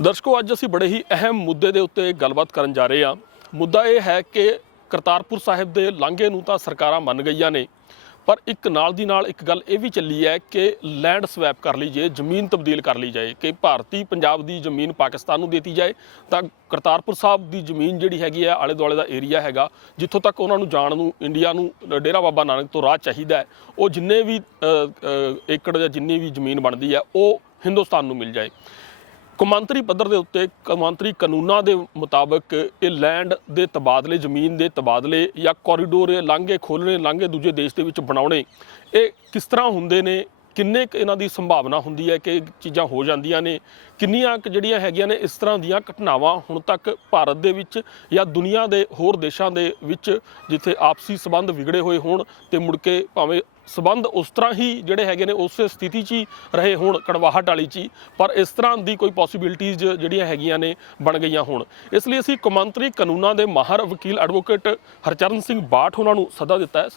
ਦਰਸ਼ਕੋ, ਅੱਜ ਅਸੀਂ ਬੜੇ ਹੀ ਅਹਿਮ ਮੁੱਦੇ ਦੇ ਉੱਤੇ ਗੱਲਬਾਤ ਕਰਨ ਜਾ ਰਹੇ ਹਾਂ। ਮੁੱਦਾ ਇਹ ਹੈ ਕਿ ਕਰਤਾਰਪੁਰ ਸਾਹਿਬ ਦੇ ਲਾਂਘੇ ਨੂੰ ਤਾਂ ਸਰਕਾਰਾਂ ਮੰਨ ਗਈਆਂ ਨੇ, ਪਰ ਇੱਕ ਨਾਲ ਦੀ ਨਾਲ ਇੱਕ ਗੱਲ ਇਹ ਵੀ ਚੱਲੀ ਹੈ ਕਿ ਲੈਂਡ ਸਵੈਪ ਕਰ ਲਈ ਜਾਏ, ਜ਼ਮੀਨ ਤਬਦੀਲ ਕਰ ਲਈ ਜਾਏ, ਕਿ ਭਾਰਤੀ ਪੰਜਾਬ ਦੀ ਜ਼ਮੀਨ ਪਾਕਿਸਤਾਨ ਨੂੰ ਦੇਤੀ ਜਾਏ। ਤਾਂ ਕਰਤਾਰਪੁਰ ਸਾਹਿਬ ਦੀ ਜ਼ਮੀਨ ਜਿਹੜੀ ਹੈਗੀ ਹੈ ਆਲੇ ਦੁਆਲੇ ਦਾ ਏਰੀਆ ਹੈਗਾ, ਜਿੱਥੋਂ ਤੱਕ ਉਹਨਾਂ ਨੂੰ ਜਾਣ ਨੂੰ, ਇੰਡੀਆ ਨੂੰ, ਡੇਰਾ ਬਾਬਾ ਨਾਨਕ ਤੋਂ ਰਾਹ ਚਾਹੀਦਾ ਹੈ, ਉਹ ਜਿੰਨੇ ਵੀ ਏਕੜ ਜਾਂ ਜਿੰਨੀ ਵੀ ਜ਼ਮੀਨ ਬਣਦੀ ਹੈ, ਉਹ ਹਿੰਦੁਸਤਾਨ ਨੂੰ ਮਿਲ ਜਾਏ। ਕੌਮਾਂਤਰੀ ਪੱਧਰ ਦੇ ਉੱਤੇ ਕੌਮਾਂਤਰੀ ਕਾਨੂੰਨਾਂ ਦੇ ਮੁਤਾਬਕ ਇਹ ਲੈਂਡ ਦੇ ਤਬਾਦਲੇ, ਜ਼ਮੀਨ ਦੇ ਤਬਾਦਲੇ ਜਾਂ ਕੋਰੀਡੋਰ ਲਾਂਘੇ ਖੋਲ੍ਹਣੇ, ਲਾਂਘੇ ਦੂਜੇ ਦੇਸ਼ ਦੇ ਵਿੱਚ ਬਣਾਉਣੇ, ਇਹ ਕਿਸ ਤਰ੍ਹਾਂ ਹੁੰਦੇ ਨੇ? ਕਿੰਨੇ ਕੁ ਇਹਨਾਂ ਦੀ ਸੰਭਾਵਨਾ ਹੁੰਦੀ ਹੈ ਕਿ ਚੀਜ਼ਾਂ ਹੋ ਜਾਂਦੀਆਂ ਨੇ? ਕਿੰਨੀਆਂ ਕੁ ਜਿਹੜੀਆਂ ਹੈਗੀਆਂ ਨੇ ਇਸ ਤਰ੍ਹਾਂ ਦੀਆਂ ਘਟਨਾਵਾਂ ਹੁਣ ਤੱਕ ਭਾਰਤ ਦੇ ਵਿੱਚ ਜਾਂ ਦੁਨੀਆ ਦੇ ਹੋਰ ਦੇਸ਼ਾਂ ਦੇ ਵਿੱਚ ਜਿੱਥੇ ਆਪਸੀ ਸਬੰਧ ਵਿਗੜੇ ਹੋਏ ਹੋਣ ਤੇ ਮੁੜ ਕੇ ਭਾਵੇਂ ਸਬੰਧ ਉਸ ਤਰ੍ਹਾਂ ਹੀ ਜਿਹੜੇ ਹੈਗੇ ਨੇ ਉਸੇ ਸਥਿਤੀ 'ਚ ਹੀ ਰਹੇ ਹੋਣ, ਕੜਵਾਹਟ ਵਾਲੀ 'ਚ ਹੀ, ਪਰ ਇਸ ਤਰ੍ਹਾਂ ਦੀ ਕੋਈ ਪੋਸਿਬਿਲਿਟੀਜ਼ ਜਿਹੜੀਆਂ ਹੈਗੀਆਂ ਨੇ ਬਣ ਗਈਆਂ ਹੋਣ। ਇਸ ਲਈ ਅਸੀਂ ਕੌਮਾਂਤਰੀ ਕਾਨੂੰਨਾਂ ਦੇ ਮਾਹਰ ਵਕੀਲ ਐਡਵੋਕੇਟ ਹਰਚਰਨ ਸਿੰਘ ਬਾਠ ਉਹਨਾਂ ਨੂੰ ਸੱਦਾ ਦਿੱਤਾ ਹੈ।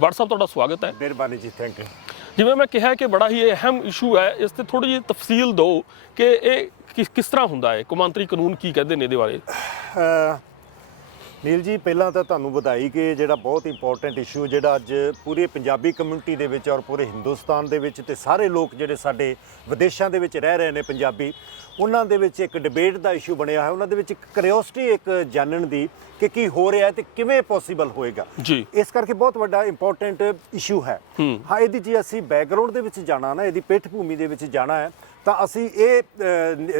ਸਾਹਿਬ ਤੁਹਾਡਾ ਸਵਾਗਤ ਹੈ। ਮਿਹਰਬਾਨੀ ਜੀ ਥੈਂਕ ਯੂ ਜਿਵੇਂ ਮੈਂ ਕਿਹਾ ਕਿ ਬੜਾ ਹੀ ਅਹਿਮ ਇਸ਼ੂ ਹੈ ਇਸ ਤੇ ਥੋੜੀ ਜਿਹੀ ਤਫਸੀਲ ਦਿਓ ਕਿ ਇਹ ਕਿਸ ਕਿਸ ਤਰ੍ਹਾਂ ਹੁੰਦਾ ਹੈ ਕੌਮਾਂਤਰੀ ਕਾਨੂੰਨ ਕੀ ਕਹਿੰਦੇ ਨੇ ਇਹਦੇ ਬਾਰੇ? ਨੀਲ ਜੀ ਪਹਿਲਾਂ ਤਾਂ ਤੁਹਾਨੂੰ ਵਧਾਈ ਕਿ ਜਿਹੜਾ ਬਹੁਤ ਇੰਪੋਰਟੈਂਟ ਇਸ਼ੂ ਜਿਹੜਾ ਅੱਜ ਪੂਰੇ ਪੰਜਾਬੀ ਕਮਿਊਨਿਟੀ ਦੇ ਵਿੱਚ ਔਰ ਪੂਰੇ ਹਿੰਦੁਸਤਾਨ ਦੇ ਵਿੱਚ ਤੇ ਸਾਰੇ ਲੋਕ ਜਿਹੜੇ ਸਾਡੇ ਵਿਦੇਸ਼ਾਂ ਦੇ ਵਿੱਚ ਰਹਿ ਰਹੇ ਨੇ ਪੰਜਾਬੀ ਉਹਨਾਂ ਦੇ ਵਿੱਚ ਇੱਕ ਡਿਬੇਟ ਦਾ ਇਸ਼ੂ ਬਣਿਆ ਹੈ ਉਹਨਾਂ ਦੇ ਵਿੱਚ ਇੱਕ ਕਰਿਓਸਿਟੀ ਇੱਕ ਜਾਣਨ ਦੀ ਕਿ ਕੀ ਹੋ ਰਿਹਾ ਹੈ ਤੇ ਕਿਵੇਂ ਪੋਸੀਬਲ ਹੋਏਗਾ। ਜੀ। ਇਸ ਕਰਕੇ ਬਹੁਤ ਵੱਡਾ ਇੰਪੋਰਟੈਂਟ ਇਸ਼ੂ ਹੈ। ਹੂੰ। ਹਾਂ ਇਹਦੀ ਜੇ ਅਸੀਂ ਬੈਕਗ੍ਰਾਉਂਡ ਦੇ ਵਿੱਚ ਜਾਣਾ ਨਾ ਇਹਦੀ ਪਿੱਠ ਭੂਮੀ ਦੇ ਵਿੱਚ ਜਾਣਾ ਹੈ ਤਾਂ ਅਸੀਂ ਇਹ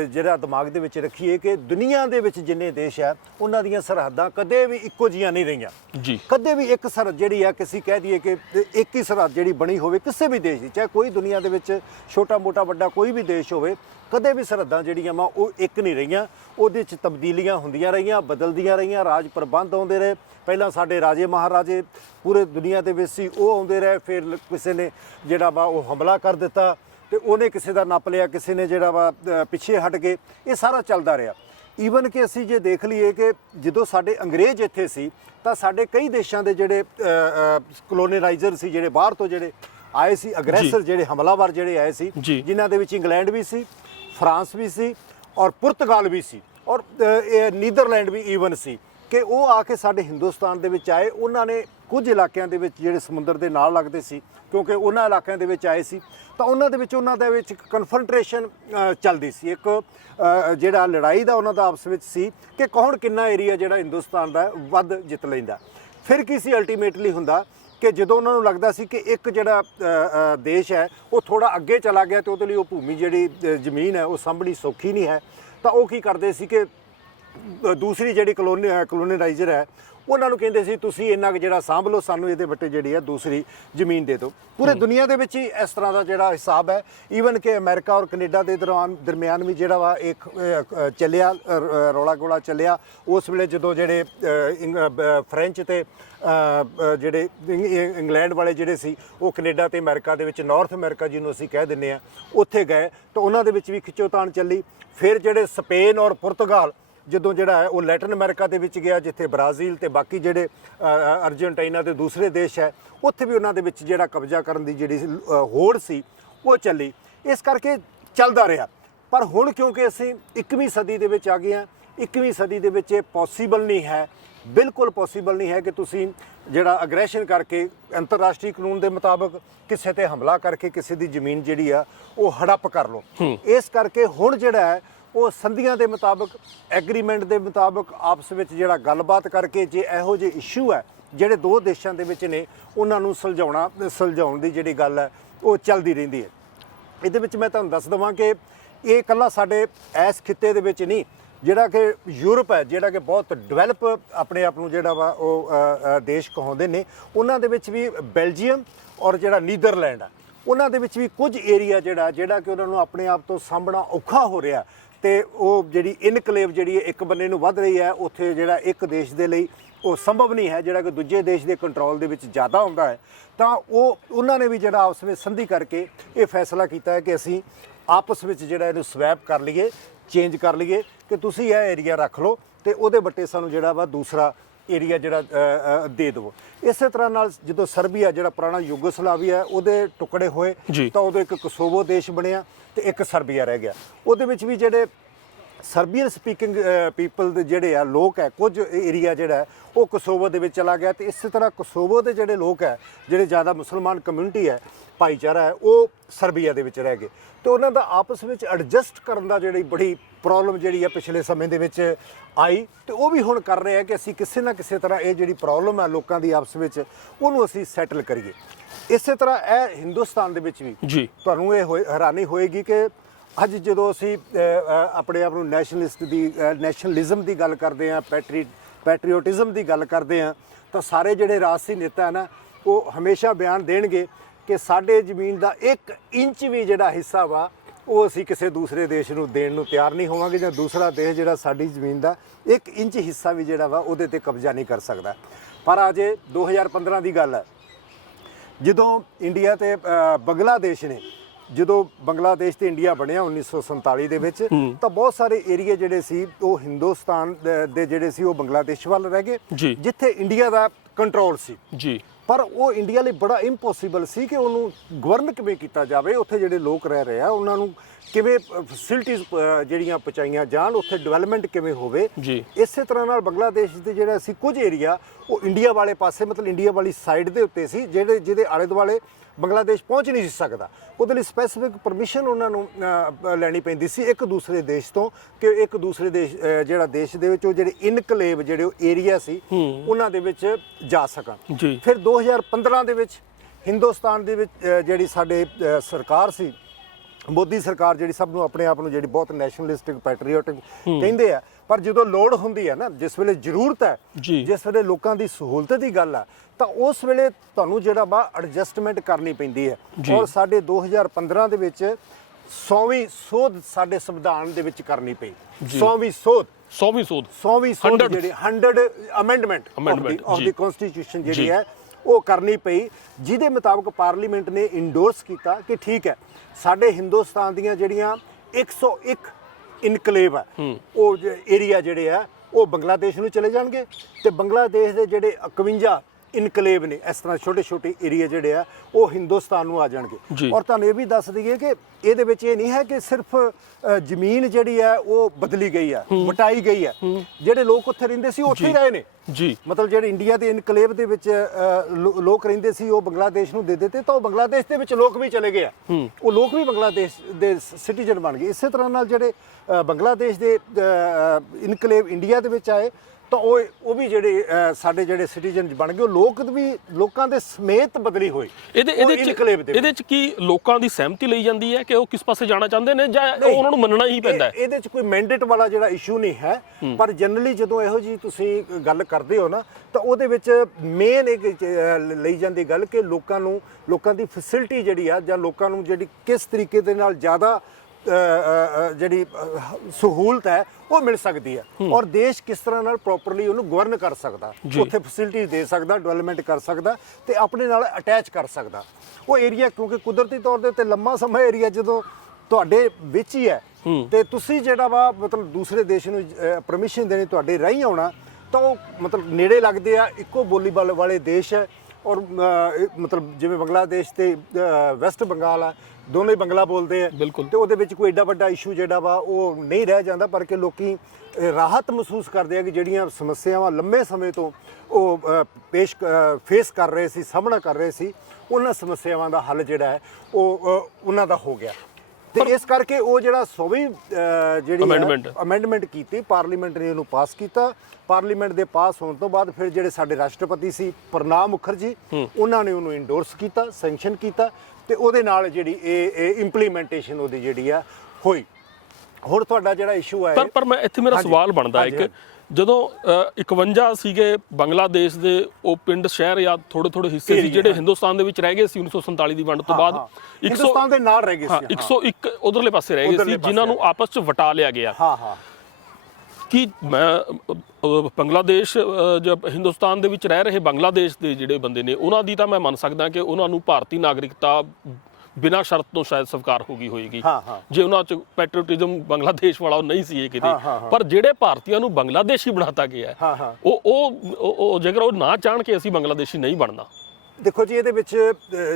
ਜਿਹੜਾ ਦਿਮਾਗ ਦੇ ਵਿੱਚ ਰੱਖੀਏ ਕਿ ਦੁਨੀਆ ਦੇ ਵਿੱਚ ਜਿੰਨੇ ਦੇਸ਼ ਹੈ ਉਹਨਾਂ ਦੀਆਂ ਸਰਹੱਦਾਂ ਕਦੇ ਵੀ ਇੱਕੋ ਜੀਆਂ ਨਹੀਂ ਰਹੀਆਂ। ਜੀ। ਕਦੇ ਵੀ ਇੱਕ ਸਰਹੱਦ ਜਿਹੜੀ ਆ ਕਿਸੇ ਕਹਿ ਦਈਏ ਕਿ ਇੱਕ ਹੀ ਸਰਹੱਦ ਜਿਹੜੀ ਬਣੀ ਹੋਵੇ ਕਿਸੇ ਵੀ ਦੇਸ਼ ਦੀ ਚਾਹੇ ਕੋਈ ਦੁਨੀਆ ਦੇ ਵਿੱਚ ਛੋਟਾ ਮੋਟਾ ਵੱਡਾ ਕੋਈ ਵੀ ਦੇਸ਼ ਹੋਵੇ ਕਦੇ ਵੀ ਸਰਹੱਦਾਂ ਜਿਹੜੀਆਂ ਵਾ ਉਹ ਇੱਕ ਨਹੀਂ ਰਹੀਆਂ। ਉਹਦੇ ਵਿੱਚ ਤਬਦੀਲੀਆਂ ਹੁੰਦੀਆਂ ਰਹੀਆਂ ਬਦਲਦੀਆਂ ਰਹੀਆਂ ਰਾਜ ਪ੍ਰਬੰਧ ਆਉਂਦੇ ਰਹੇ। ਪਹਿਲਾਂ ਸਾਡੇ ਰਾਜੇ ਮਹਾਰਾਜੇ ਪੂਰੇ ਦੁਨੀਆ ਦੇ ਵਿੱਚ ਸੀ ਉਹ ਆਉਂਦੇ ਰਹੇ। ਫਿਰ ਕਿਸੇ ਨੇ ਜਿਹੜਾ ਵਾ ਉਹ ਹਮਲਾ ਕਰ ਦਿੱਤਾ। ਤੇ ਉਹਨੇ ਕਿਸੇ ਦਾ ਨੱਪ ਲਿਆ ਕਿਸੇ ਨੇ ਜਿਹੜਾ ਵਾ ਅ, ਪਿੱਛੇ ਹਟ ਗਏ। ਇਹ ਸਾਰਾ ਚੱਲਦਾ ਰਿਹਾ। ਈਵਨ ਕਿ ਅਸੀਂ ਜੇ ਦੇਖ ਲਈਏ ਕਿ ਜਦੋਂ ਸਾਡੇ ਅੰਗਰੇਜ਼ ਇੱਥੇ ਸੀ ਤਾਂ ਸਾਡੇ ਕਈ ਦੇਸ਼ਾਂ ਦੇ ਜਿਹੜੇ ਕਲੋਨੀਲਾਈਜ਼ਰ ਸੀ ਜਿਹੜੇ ਬਾਹਰ ਤੋਂ ਜਿਹੜੇ ਆਏ ਸੀ ਅਗਰੈਸਰ ਜਿਹੜੇ ਹਮਲਾਵਰ ਜਿਹੜੇ ਆਏ ਸੀ ਜੀ। ਜਿਨ੍ਹਾਂ ਦੇ ਵਿੱਚ ਇੰਗਲੈਂਡ ਵੀ ਸੀ ਫਰਾਂਸ ਵੀ ਸੀ ਔਰ ਪੁਰਤਗਾਲ ਵੀ ਸੀ ਔਰ ਅ, ਇਹ ਨੀਦਰਲੈਂਡ ਵੀ ਈਵਨ ਸੀ। ਕਿ ਉਹ ਆ ਕੇ ਸਾਡੇ ਹਿੰਦੁਸਤਾਨ ਦੇ ਵਿੱਚ ਆਏ। ਉਹਨਾਂ ਨੇ ਕੁਝ ਇਲਾਕਿਆਂ ਦੇ ਵਿੱਚ ਜਿਹੜੇ ਸਮੁੰਦਰ ਦੇ ਨਾਲ ਲੱਗਦੇ ਸੀ, ਕਿਉਂਕਿ ਉਹਨਾਂ ਇਲਾਕਿਆਂ ਦੇ ਵਿੱਚ ਆਏ ਸੀ। ਤਾਂ ਉਹਨਾਂ ਦੇ ਵਿੱਚ ਉਹਨਾਂ ਦੇ ਵਿੱਚ ਕਨਫਰੰਟ੍ਰੇਸ਼ਨ ਚੱਲਦੀ ਸੀ। ਇੱਕ ਜਿਹੜਾ ਲੜਾਈ ਦਾ ਉਹਨਾਂ ਦਾ ਆਪਸ ਵਿੱਚ ਸੀ ਕਿ ਕੌਣ ਕਿੰਨਾ ਏਰੀਆ ਜਿਹੜਾ ਹਿੰਦੁਸਤਾਨ ਦਾ ਵੱਧ ਜਿੱਤ ਲੈਂਦਾ। ਫਿਰ ਕੀ ਸੀ ਅਲਟੀਮੇਟਲੀ ਹੁੰਦਾ ਕਿ ਜਦੋਂ ਉਹਨਾਂ ਨੂੰ ਲੱਗਦਾ ਸੀ ਕਿ ਇੱਕ ਜਿਹੜਾ ਦੇਸ਼ ਹੈ, ਉਹ ਥੋੜਾ ਅੱਗੇ ਚਲਾ ਗਿਆ ਤੇ ਉਹਦੇ ਲਈ ਉਹ ਭੂਮੀ ਜਿਹੜੀ ਜ਼ਮੀਨ ਹੈ, ਉਹ ਸਾਂਭਣੀ ਸੌਖੀ ਨਹੀਂ ਹੈ, ਤਾਂ ਉਹ ਕੀ ਕਰਦੇ ਸੀ ਕਿ ਦੂਸਰੀ ਜਿਹੜੀ ਕਲੋਨੀ ਕਲੋਨੀਲਾਈਜ਼ਰ ਹੈ ਉਹਨਾਂ ਨੂੰ ਕਹਿੰਦੇ ਸੀ ਤੁਸੀਂ ਇੰਨਾ ਕੁ ਜਿਹੜਾ ਸਾਂਭ ਲਓ ਸਾਨੂੰ ਇਹਦੇ ਵੱਟੇ ਜਿਹੜੀ ਹੈ ਦੂਸਰੀ ਜ਼ਮੀਨ ਦੇ ਦਿਓ। ਪੂਰੇ ਦੁਨੀਆ ਦੇ ਵਿੱਚ ਹੀ ਇਸ ਤਰ੍ਹਾਂ ਦਾ ਜਿਹੜਾ ਹਿਸਾਬ ਹੈ। ਈਵਨ ਕਿ ਅਮਰੀਕਾ ਔਰ ਕੈਨੇਡਾ ਦੇ ਦਰਮਿਆਨ ਦਰਮਿਆਨ ਵੀ ਜਿਹੜਾ ਵਾ ਇੱਕ ਅ, ਅ, ਚੱਲਿਆ ਅ, ਰੌਲਾ ਗੋਲਾ ਚੱਲਿਆ। ਉਸ ਵੇਲੇ ਜਦੋਂ ਜਿਹੜੇ ਅ, ਇੰਗ- ਅ, ਫ੍ਰੈਂਚ ਤੇ ਅ, ਅ, ਜਿਹੜੇ ਇੰਗ- ਇੰਗ- ਇੰਗਲੈਂਡ ਵਾਲੇ ਜਿਹੜੇ ਸੀ ਉਹ ਕੈਨੇਡਾ ਤੇ ਅਮਰੀਕਾ ਦੇ ਵਿੱਚ ਨਾਰਥ ਅਮਰੀਕਾ ਜਿਹਨੂੰ ਅਸੀਂ ਕਹਿ ਦਿੰਨੇ ਆ ਉੱਥੇ ਗਏ। ਤਾਂ ਉਹਨਾਂ ਦੇ ਵਿੱਚ ਵੀ ਖਿੱਚੋਤਾਣ ਚੱਲੀ। ਫਿਰ ਜਿਹੜੇ ਸਪੇਨ ਔਰ ਪੁਰਤਗਾਲ ਜਦੋਂ ਜਿਹੜਾ ਹੈ ਉਹ ਲੈਟਨ ਅਮਰੀਕਾ ਦੇ ਵਿੱਚ ਗਿਆ ਜਿੱਥੇ ਬ੍ਰਾਜ਼ੀਲ ਤੇ ਬਾਕੀ ਜਿਹੜੇ ਅ, ਅ, ਅਰਜਨਟਾਈਨਾ ਤੇ ਦੂਸਰੇ ਦੇਸ਼ ਹੈ ਉੱਥੇ ਵੀ ਉਹਨਾਂ ਦੇ ਵਿੱਚ ਜਿਹੜਾ ਕਬਜ਼ਾ ਕਰਨ ਦੀ ਜਿਹੜੀ ਹੋੜ ਸੀ ਉਹ ਚੱਲੀ। ਇਸ ਕਰਕੇ ਚੱਲਦਾ ਰਿਹਾ। ਪਰ ਹੁਣ ਕਿਉਂਕਿ ਅਸੀਂ 21ਵੀਂ ਸਦੀ ਦੇ ਵਿੱਚ ਆ ਗਏ ਹਾਂ 21ਵੀਂ ਸਦੀ ਦੇ ਵਿੱਚ ਇਹ ਪੋਸੀਬਲ ਨਹੀਂ ਹੈ ਬਿਲਕੁਲ ਪੋਸੀਬਲ ਨਹੀਂ ਹੈ ਕਿ ਤੁਸੀਂ ਜਿਹੜਾ ਅਗਰੈਸ਼ਨ ਕਰਕੇ ਅੰਤਰਰਾਸ਼ਟਰੀ ਕਾਨੂੰਨ ਦੇ ਮੁਤਾਬਕ ਕਿਸੇ ਤੇ ਹਮਲਾ ਕਰਕੇ ਕਿਸੇ ਦੀ ਜ਼ਮੀਨ ਜਿਹੜੀ ਆ ਉਹ ਹੜੱਪ ਕਰ ਲਓ। ਇਸ ਕਰਕੇ ਹੁਣ ਜਿਹੜਾ ਹੈ ਉਹ ਸੰਧੀਆਂ ਦੇ ਮੁਤਾਬਕ ਐਗਰੀਮੈਂਟ ਦੇ ਮੁਤਾਬਕ ਆਪਸ ਵਿੱਚ ਜਿਹੜਾ ਗੱਲਬਾਤ ਕਰਕੇ ਜੇ ਇਹੋ ਜਿਹੇ ਇਸ਼ੂ ਹੈ, ਜਿਹੜੇ ਦੋ ਦੇਸ਼ਾਂ ਦੇ ਵਿੱਚ ਨੇ, ਉਹਨਾਂ ਨੂੰ ਸੁਲਝਾਉਣਾ, ਸੁਲਝਾਉਣ ਦੀ ਜਿਹੜੀ ਗੱਲ ਹੈ, ਉਹ ਚੱਲਦੀ ਰਹਿੰਦੀ ਹੈ। ਇਹਦੇ ਵਿੱਚ ਮੈਂ ਤੁਹਾਨੂੰ ਦੱਸ ਦਵਾਂ ਕਿ ਇਹ ਇਕੱਲਾ ਸਾਡੇ ਇਸ ਖਿੱਤੇ ਦੇ ਵਿੱਚ ਨਹੀਂ, ਜਿਹੜਾ ਕਿ ਯੂਰਪ ਹੈ, ਜਿਹੜਾ ਕਿ ਬਹੁਤ ਡਿਵੈਲਪ ਆਪਣੇ ਆਪ ਨੂੰ ਜਿਹੜਾ ਵਾ ਉਹ ਦੇਸ਼ ਕਹਾਉਂਦੇ ਨੇ। ਉਹਨਾਂ ਦੇ ਵਿੱਚ ਵੀ ਬੈਲਜੀਅਮ ਔਰ ਜਿਹੜਾ ਨੀਦਰਲੈਂਡ ਆ ਉਹਨਾਂ ਦੇ ਵਿੱਚ ਵੀ ਕੁਝ ਏਰੀਆ ਜਿਹੜਾ ਜਿਹੜਾ ਕਿ ਉਹਨਾਂ ਨੂੰ ਆਪਣੇ ਆਪ ਤੋਂ ਸਾਂਭਣਾ ਔਖਾ ਹੋ ਰਿਹਾ ਤੇ ਉਹ ਜਿਹੜੀ ਇਨਕਲੇਵ ਜਿਹੜੀ ਹੈ ਇੱਕ ਬੰਨੇ ਨੂੰ ਵੱਧ ਰਹੀ ਹੈ, ਉੱਥੇ ਜਿਹੜਾ ਇੱਕ ਦੇਸ਼ ਦੇ ਲਈ ਉਹ ਸੰਭਵ ਨਹੀਂ ਹੈ, ਜਿਹੜਾ ਕਿ ਦੂਜੇ ਦੇਸ਼ ਦੇ ਕੰਟਰੋਲ ਦੇ ਵਿੱਚ ਜ਼ਿਆਦਾ ਹੁੰਦਾ ਹੈ। ਤਾਂ ਉਹ, ਉਹਨਾਂ ਨੇ ਵੀ ਜਿਹੜਾ ਆਪਸ ਵਿੱਚ ਸੰਧੀ ਕਰਕੇ ਇਹ ਫੈਸਲਾ ਕੀਤਾ ਹੈ ਕਿ ਅਸੀਂ ਆਪਸ ਵਿੱਚ ਜਿਹੜਾ ਇਹਨੂੰ ਸਵੈਪ ਕਰ ਲਈਏ ਚੇਂਜ ਕਰ ਲਈਏ, ਕਿ ਤੁਸੀਂ ਇਹ ਏਰੀਆ ਰੱਖ ਲਓ ਤੇ ਉਹਦੇ ਬੱਟੇ ਸਾਨੂੰ ਜਿਹੜਾ ਵਾ ਦੂਸਰਾ ਏਰੀਆ ਜਿਹੜਾ ਅ, ਅ, ਦੇ ਦਿਵੋ ਇਸੇ ਤਰ੍ਹਾਂ ਨਾਲ ਜਦੋਂ ਸਰਬੀਆ ਜਿਹੜਾ ਪੁਰਾਣਾ ਯੂਗੋਸਲਾਵੀਆ ਹੈ, ਉਹਦੇ ਟੁਕੜੇ ਹੋਏ ਜੀ। ਤਾਂ ਉਦੋਂ ਇੱਕ ਕਸੋਵੋ ਦੇਸ਼ ਬਣਿਆ ਤੇ ਇੱਕ ਸਰਬੀਆ ਰਹਿ ਗਿਆ ਉਹਦੇ ਵਿੱਚ ਵੀ ਜਿਹੜੇ ਸਰਬੀਅਨ ਸਪੀਕਿੰਗ ਪੀਪਲ ਦੇ ਜਿਹੜੇ ਆ ਲੋਕ ਹੈ ਕੁਝ ਏਰੀਆ ਜਿਹੜਾ ਉਹ ਕੋਸੋਵੋ ਦੇ ਵਿੱਚ ਚਲਾ ਗਿਆ ਤੇ ਇਸੇ ਤਰ੍ਹਾਂ ਕੋਸੋਵੋ ਦੇ ਜਿਹੜੇ ਲੋਕ ਹੈ ਜਿਹੜੇ ਜ਼ਿਆਦਾ ਮੁਸਲਮਾਨ ਕਮਿਊਨਿਟੀ ਹੈ ਭਾਈਚਾਰਾ ਹੈ ਉਹ ਸਰਬੀਆ ਦੇ ਵਿੱਚ ਰਹਿ ਗਏ। ਤੇ ਉਹਨਾਂ ਦਾ ਆਪਸ ਵਿੱਚ ਐਡਜਸਟ ਕਰਨ ਦਾ ਜਿਹੜੀ ਬੜੀ ਪ੍ਰੋਬਲਮ ਜਿਹੜੀ ਹੈ ਪਿਛਲੇ ਸਮੇਂ ਦੇ ਵਿੱਚ ਆਈ। ਤੇ ਉਹ ਵੀ ਹੁਣ ਕਰ ਰਹੇ ਆ ਕਿ ਅਸੀਂ ਕਿਸੇ ਨਾ ਕਿਸੇ ਤਰ੍ਹਾਂ ਇਹ ਜਿਹੜੀ ਪ੍ਰੋਬਲਮ ਹੈ ਲੋਕਾਂ ਦੀ ਆਪਸ ਵਿੱਚ ਉਹਨੂੰ ਅਸੀਂ ਸੈਟਲ ਕਰੀਏ। ਇਸੇ ਤਰ੍ਹਾਂ ਇਹ ਹਿੰਦੁਸਤਾਨ ਦੇ ਵਿੱਚ ਵੀ ਜੀ। ਤੁਹਾਨੂੰ ਇਹ ਹੈਰਾਨੀ ਹੋਏਗੀ ਕਿ ਅੱਜ ਜਦੋਂ ਅਸੀਂ ਆਪਣੇ ਆਪ ਨੂੰ ਨੈਸ਼ਨਲਿਸਟ ਦੀ ਨੈਸ਼ਨਲਿਜ਼ਮ ਦੀ ਗੱਲ ਕਰਦੇ ਹਾਂ ਪੈਟਰੀ ਪੈਟਰੀਓਟਿਜ਼ਮ ਦੀ ਗੱਲ ਕਰਦੇ ਹਾਂ ਤਾਂ ਸਾਰੇ ਜਿਹੜੇ ਰਾਜਸੀ ਨੇਤਾ ਹੈ ਨਾ ਉਹ ਹਮੇਸ਼ਾ ਬਿਆਨ ਦੇਣਗੇ ਕਿ ਸਾਡੇ ਜ਼ਮੀਨ ਦਾ 1 ਇੰਚ ਵੀ ਜਿਹੜਾ ਹਿੱਸਾ ਵਾ ਉਹ ਅਸੀਂ ਕਿਸੇ ਦੂਸਰੇ ਦੇਸ਼ ਨੂੰ ਦੇਣ ਨੂੰ ਤਿਆਰ ਨਹੀਂ ਹੋਵਾਂਗੇ ਜਾਂ ਦੂਸਰਾ ਦੇਸ਼ ਜਿਹੜਾ ਸਾਡੀ ਜ਼ਮੀਨ ਦਾ 1 ਇੰਚ ਹਿੱਸਾ ਵੀ ਜਿਹੜਾ ਵਾ ਉਹਦੇ ਤੇ ਕਬਜ਼ਾ ਨਹੀਂ ਕਰ ਸਕਦਾ। ਪਰ ਅਜੇ 2015 ਦੀ ਗੱਲ ਹੈ। ਜਦੋਂ ਇੰਡੀਆ ਤੇ ਅ, ਬੰਗਲਾਦੇਸ਼ ਨੇ ਜਦੋਂ ਬੰਗਲਾਦੇਸ਼ ਤੇ ਇੰਡੀਆ ਬਣਿਆ 1947 ਦੇ ਵਿੱਚ ਤਾਂ ਬਹੁਤ ਸਾਰੇ ਏਰੀਆ ਜਿਹੜੇ ਸੀ ਉਹ ਹਿੰਦੁਸਤਾਨ ਦੇ- ਜਿਹੜੇ ਸੀ ਉਹ ਬੰਗਲਾਦੇਸ਼ ਵੱਲ ਰਹਿ ਗਏ। ਜਿੱਥੇ ਇੰਡੀਆ ਦਾ ਕੰਟਰੋਲ ਸੀ। ਜੀ। ਪਰ ਉਹ ਇੰਡੀਆ ਲਈ ਬੜਾ ਇੰਪੋਸੀਬਲ ਸੀ ਕਿ ਉਹਨੂੰ ਗਵਰਨ ਕਿਵੇਂ ਕੀਤਾ ਜਾਵੇ ਉੱਥੇ ਜਿਹੜੇ ਲੋਕ ਰਹਿ ਰਹੇ ਆ ਉਹਨਾਂ ਨੂੰ ਕਿਵੇਂ ਫੈਸਿਲਿਟੀਆਂ ਜਿਹੜੀਆਂ ਪਹੁੰਚਾਈਆਂ ਜਾਣ ਉੱਥੇ ਡਿਵੈਲਪਮੈਂਟ ਕਿਵੇਂ ਹੋਵੇ ਜੀ। ਇਸੇ ਤਰ੍ਹਾਂ ਨਾਲ ਬੰਗਲਾਦੇਸ਼ ਦੇ ਜਿਹੜਾ ਸੀ ਕੁਝ ਏਰੀਆ ਉਹ ਇੰਡੀਆ ਵਾਲੇ ਪਾਸੇ ਮਤਲਬ ਇੰਡੀਆ ਵਾਲੀ ਸਾਈਡ ਦੇ ਉੱਤੇ ਸੀ ਜਿਹੜੇ ਜਿਹਦੇ ਆਲੇ ਦੁਆਲੇ ਬੰਗਲਾਦੇਸ਼ ਪਹੁੰਚ ਨਹੀਂ ਸੀ ਸਕਦਾ ਉਹਦੇ ਲਈ ਸਪੈਸੀਫਿਕ ਪਰਮਿਸ਼ਨ ਉਹਨਾਂ ਨੂੰ ਲੈਣੀ ਪੈਂਦੀ ਸੀ ਇੱਕ ਦੂਸਰੇ ਦੇਸ਼ ਤੋਂ ਕਿ ਇੱਕ ਦੂਸਰੇ ਦੇਸ਼ ਜਿਹੜਾ ਦੇਸ਼ ਦੇ ਵਿੱਚ ਉਹ ਜਿਹੜੇ ਇਨਕਲੇਵ ਜਿਹੜੇ ਉਹ ਏਰੀਆ ਸੀ ਉਹਨਾਂ ਦੇ ਵਿੱਚ ਜਾ ਸਕਣ। ਫਿਰ 2015 ਦੇ ਵਿੱਚ ਹਿੰਦੁਸਤਾਨ ਦੇ ਵਿੱਚ ਜਿਹੜੀ ਸਾਡੇ ਸਰਕਾਰ ਸੀ ਮੋਦੀ ਸਰਕਾਰ ਜਿਹੜੀ ਸਭ ਨੂੰ ਆਪਣੇ ਆਪ ਨੂੰ ਜਿਹੜੀ ਬਹੁਤ ਨੈਸ਼ਨਲਿਸਟਿਕ ਪੈਟਰੀਓਟਿਕ ਕਹਿੰਦੇ ਆ ਪਰ ਜਦੋਂ ਲੋੜ ਹੁੰਦੀ ਹੈ ਨਾ ਜਿਸ ਵੇਲੇ ਜ਼ਰੂਰਤ ਹੈ। ਜਿਸ ਵੇਲੇ ਲੋਕਾਂ ਦੀ ਸਹੂਲਤ ਦੀ ਗੱਲ ਆ ਤਾਂ ਉਸ ਵੇਲੇ ਤੁਹਾਨੂੰ ਜਿਹੜਾ ਵਾ ਐਡਜਸਟਮੈਂਟ ਕਰਨੀ ਪੈਂਦੀ ਹੈ। ਔਰ ਸਾਡੇ 2015 ਦੇ ਵਿੱਚ 100ਵੀਂ ਸੋਧ ਸਾਡੇ ਸੰਵਿਧਾਨ ਦੇ ਵਿੱਚ ਕਰਨੀ ਪਈ 100ਵੀਂ ਸੋਧ 100ਵੀਂ ਸੋਧ 100ਵੀਂ ਸੋਧ 100 ਜਿਹੜੀ 100 ਅਮੈਂਡਮੈਂਟ ਆਫ। The constitution. ਜਿਹੜੀ ਹੈ ਉਹ ਕਰਨੀ ਪਈ ਜਿਹਦੇ ਮੁਤਾਬਕ ਪਾਰਲੀਮੈਂਟ ਨੇ ਇੰਡੋਰਸ ਕੀਤਾ ਕਿ ਠੀਕ ਹੈ ਸਾਡੇ ਹਿੰਦੁਸਤਾਨ ਦੀਆਂ ਜਿਹੜੀਆਂ 101 ਇਨਕਲੇਵ ਹੈ ਉਹ ਏਰੀਆ ਜਿਹੜੇ ਆ ਉਹ ਬੰਗਲਾਦੇਸ਼ ਨੂੰ ਚਲੇ ਜਾਣਗੇ ਤੇ ਬੰਗਲਾਦੇਸ਼ ਦੇ ਜਿਹੜੇ 51 ਇਨਕਲੇਵ ਨੇ ਇਸ ਤਰ੍ਹਾਂ ਛੋਟੇ ਛੋਟੇ ਏਰੀਆ ਜਿਹੜੇ ਆ ਉਹ ਹਿੰਦੁਸਤਾਨ ਨੂੰ ਆ ਜਾਣਗੇ। ਔਰ ਤੁਹਾਨੂੰ ਇਹ ਵੀ ਦੱਸ ਦਈਏ ਕਿ ਇਹਦੇ ਵਿੱਚ ਇਹ ਨਹੀਂ ਹੈ ਕਿ ਸਿਰਫ ਜ਼ਮੀਨ ਜਿਹੜੀ ਹੈ ਉਹ ਬਦਲੀ ਗਈ ਹੈ ਵਟਾਈ ਗਈ ਹੈ। ਜਿਹੜੇ ਲੋਕ ਉੱਥੇ ਰਹਿੰਦੇ ਸੀ ਉੱਥੇ ਹੀ ਰਹੇ ਨੇ। ਜੀ। ਮਤਲਬ ਜਿਹੜੇ ਇੰਡੀਆ ਦੇ ਇਨਕਲੇਵ ਦੇ ਵਿੱਚ ਲੋਕ ਰਹਿੰਦੇ ਸੀ ਉਹ ਬੰਗਲਾਦੇਸ਼ ਨੂੰ ਦੇ ਦਿੱਤੇ ਤਾਂ ਉਹ ਬੰਗਲਾਦੇਸ਼ ਦੇ ਵਿੱਚ ਲੋਕ ਵੀ ਚਲੇ ਗਏ ਆ। ਉਹ ਲੋਕ ਵੀ ਬੰਗਲਾਦੇਸ਼ ਦੇ ਸਿਟੀਜ਼ਨ ਬਣ ਗਏ। ਇਸੇ ਤਰ੍ਹਾਂ ਨਾਲ ਜਿਹੜੇ ਬੰਗਲਾਦੇਸ਼ ਦੇ ਇਨਕਲੇਵ ਇੰਡੀਆ ਦੇ ਵਿੱਚ ਆਏ ਤਾਂ ਉਹ ਉਹ ਵੀ ਜਿਹੜੇ ਸਾਡੇ ਜਿਹੜੇ ਸਿਟੀਜ਼ਨ ਬਣ ਗਏ ਉਹ ਲੋਕ ਵੀ ਲੋਕਾਂ ਦੇ ਸਮੇਤ ਬਦਲੀ ਹੋਈ ਇਹਦੇ ਉਹ ਇਹਦੇ ਚ ਦੇ ਇਹਦੇ ਚ ਕੀ ਲੋਕਾਂ ਦੀ ਸਹਿਮਤੀ ਲਈ ਜਾਂਦੀ ਹੈ ਕਿ ਉਹ ਕਿਸ ਪਾਸੇ ਜਾਣਾ ਚਾਹੁੰਦੇ ਨੇ ਜਾਂ ਨਹੀਂ। ਉਹਨਾਂ ਨੂੰ ਮੰਨਣਾ ਹੀ ਪੈਂਦਾ ਹੈ ਇਹ- ਇਹਦੇ 'ਚ ਕੋਈ ਮੈਂਡੇਟ ਵਾਲਾ ਜਿਹੜਾ ਇਸ਼ੂ ਨਹੀਂ ਹੈ ਪਰ ਜਨਰਲੀ ਜਦੋਂ ਇਹੋ ਜੀ ਤੁਸੀਂ ਗੱਲ ਕਰਦੇ ਹੋ ਨਾ ਤਾਂ ਉਹਦੇ ਵਿੱਚ ਮੇਨ ਇੱਕ ਅਹ, ਲਈ ਜਾਂਦੀ ਗੱਲ ਕਿ ਲੋਕਾਂ ਨੂੰ ਲੋਕਾਂ ਦੀ ਫੈਸਿਲਿਟੀ ਜਿਹੜੀ ਆ ਜਾਂ ਲੋਕਾਂ ਨੂੰ ਜਿਹੜੀ ਕਿਸ ਤਰੀਕੇ ਦੇ ਨਾਲ ਜ਼ਿਆਦਾ ਜਿਹੜੀ ਸਹੂਲਤ ਹੈ ਉਹ ਮਿਲ ਸਕਦੀ ਹੈ। ਔਰ ਦੇਸ਼ ਕਿਸ ਤਰ੍ਹਾਂ ਨਾਲ ਪ੍ਰੋਪਰਲੀ ਉਹਨੂੰ ਗਵਰਨ ਕਰ ਸਕਦਾ। ਉੱਥੇ ਫੈਸਿਲਿਟੀ ਦੇ ਸਕਦਾ ਡਿਵੈਲਪਮੈਂਟ ਕਰ ਸਕਦਾ ਤੇ ਆਪਣੇ ਨਾਲ ਅਟੈਚ ਕਰ ਸਕਦਾ। ਉਹ ਏਰੀਆ ਕਿਉਂਕਿ ਕੁਦਰਤੀ ਤੌਰ ਦੇ ਉੱਤੇ ਲੰਮਾ ਸਮਾਂ ਏਰੀਆ ਜਦੋਂ ਤੁਹਾਡੇ ਵਿੱਚ ਹੀ ਹੈ ਤੇ ਤੁਸੀਂ ਜਿਹੜਾ ਵਾ ਮਤਲਬ ਦੂਸਰੇ ਦੇਸ਼ ਨੂੰ ਪਰਮਿਸ਼ਨ ਦੇਣੀ ਤੁਹਾਡੇ ਰਾਹੀਂ ਆਉਣਾ ਤਾਂ ਉਹ ਮਤਲਬ ਨੇੜੇ ਲੱਗਦੇ ਆ ਇੱਕੋ ਬੋਲੀ ਵਾਲ- ਦੇਸ਼ ਹੈ। ਔਰ ਮਤਲਬ ਜਿਵੇਂ ਬੰਗਲਾਦੇਸ਼ ਤੇ ਵੈਸਟ ਬੰਗਾਲ ਆ ਦੋਨੋਂ ਹੀ ਬੰਗਲਾ ਬੋਲਦੇ ਆ। ਬਿਲਕੁਲ। ਤੇ ਉਹਦੇ ਵਿੱਚ ਕੋਈ ਏਡਾ ਵੱਡਾ ਇਸ਼ੂ ਜਿਹੜਾ ਵਾ ਉਹ ਨਹੀਂ ਰਹਿ ਜਾਂਦਾ ਪਰ ਕਿ ਲੋਕੀ ਰਾਹਤ ਮਹਿਸੂਸ ਕਰਦੇ ਆ ਕਿ ਜਿਹੜੀਆਂ ਸਮੱਸਿਆਵਾਂ ਲੰਮੇ ਸਮੇਂ ਤੋਂ ਉਹ ਪੇਸ਼ ਫੇਸ ਕਰ ਰਹੇ ਸੀ ਸਾਹਮਣਾ ਕਰ ਰਹੇ ਸੀ ਉਹਨਾਂ ਸਮੱਸਿਆਵਾਂ ਦਾ ਹੱਲ ਜਿਹੜਾ ਹੈ ਉਹ ਉਹਨਾਂ ਦਾ ਹੋ ਗਿਆ। ਤੇ ਇਸ ਕਰਕੇ ਉਹ ਜਿਹੜਾ 100ਵੀਂ ਅ, ਜਿਹੜੀ Amendment। ਅਮੈਂਡਮੈਂਟ ਕੀਤੀ ਪਾਰਲੀਮੈਂਟ ਨੇ ਉਹਨੂੰ ਪਾਸ ਕੀਤਾ। ਪਾਰਲੀਮੈਂਟ ਦੇ ਪਾਸ ਹੋਣ ਤੋਂ ਬਾਅਦ ਫਿਰ ਜਿਹੜੇ ਸਾਡੇ ਰਾਸ਼ਟਰਪਤੀ ਸੀ ਪ੍ਰਣਾਬ ਮੁਖਰਜੀ ਉਹਨਾਂ ਨੇ ਉਹਨੂੰ ਇੰਡੋਰਸ ਕੀਤਾ ਸੈਂਕਸ਼ਨ ਕੀਤਾ। ਤੇ ਉਹਦੇ ਨਾਲ ਜਿਹੜੀ ਇਹ ਇਹ ਇੰਪਲੀਮੈਂਟੇਸ਼ਨ ਉਹਦੀ ਜਿਹੜੀ ਆ ਹੋਈ। ਹੁਣ ਤੁਹਾਡਾ ਜਿਹੜਾ ਇਸ਼ੂ ਹੈ ਪਰ ਪਰ ਮੈਂ ਇੱਥੇ ਮੇਰਾ ਸਵਾਲ ਬਣਦਾ ਇੱਕ। ਜਦੋਂ ਅ, 51 ਸੀਗੇ ਬੰਗਲਾਦੇਸ਼ ਦੇ ਉਹ ਪਿੰਡ ਸ਼ਹਿਰ ਜਾਂ ਥੋੜੇ ਥੋੜੇ ਹਿੱਸੇ ਸੀ ਜਿਹੜੇ। ਹਿੰਦੁਸਤਾਨ ਦੇ ਵਿੱਚ ਰਹਿ ਗਏ ਸੀ 1947 ਦੀ ਵੰਡ ਤੋਂ ਬਾਅਦ। ਹਾਂ। 100 ਹਿੰਦੁਸਤਾਨ ਦੇ ਨਾਲ ਰਹਿ ਗਏ ਸੀ 101 ਉਧਰਲੇ ਪਾਸੇ ਰਹਿ ਗਏ ਸੀ ਜਿਨ੍ਹਾਂ ਨੂੰ ਪਾਸੇ ਆਪਸ ਚ ਵਟਾ ਲਿਆ ਗਿਆ। ਹਾਂ ਹਾਂ। ਕਿ ਬੰਗਲਾਦੇਸ਼ ਜਦ ਹਿੰਦੁਸਤਾਨ ਦੇ ਵਿੱਚ ਰਹਿ ਰਹੇ ਬੰਗਲਾਦੇਸ਼ ਦੇ ਜਿਹੜੇ ਬੰਦੇ ਨੇ ਉਹਨਾਂ ਦੀ ਤਾਂ ਮੈਂ ਮੰਨ ਸਕਦਾ ਕਿ ਉਹਨਾਂ ਨੂੰ ਭਾਰਤੀ ਨਾਗਰਿਕਤਾ ਬਿਨਾਂ ਸ਼ਰਤ ਤੋਂ ਸ਼ਾਇਦ ਸਵੀਕਾਰ ਹੋ ਗਈ ਹੋਏਗੀ। ਜੇ ਉਹਨਾਂ ਚ ਪੈਟਰੀਓਟਿਜ਼ਮ ਬੰਗਲਾਦੇਸ਼ ਵਾਲਾ ਉਹ ਨਹੀਂ ਸੀ ਇਹ ਕਿਤੇ। ਪਰ ਜਿਹੜੇ ਭਾਰਤੀਆਂ ਨੂੰ ਬੰਗਲਾਦੇਸ਼ੀ ਬਣਾਤਾ ਗਿਆ ਉਹ- ਉਹ ਜੇਕਰ ਉਹ ਨਾ ਚਾਹਣ ਕਿ ਅਸੀਂ ਬੰਗਲਾਦੇਸ਼ੀ ਨਹੀਂ ਬਣਨਾ ਦੇਖੋ ਜੀ ਇਹਦੇ ਵਿੱਚ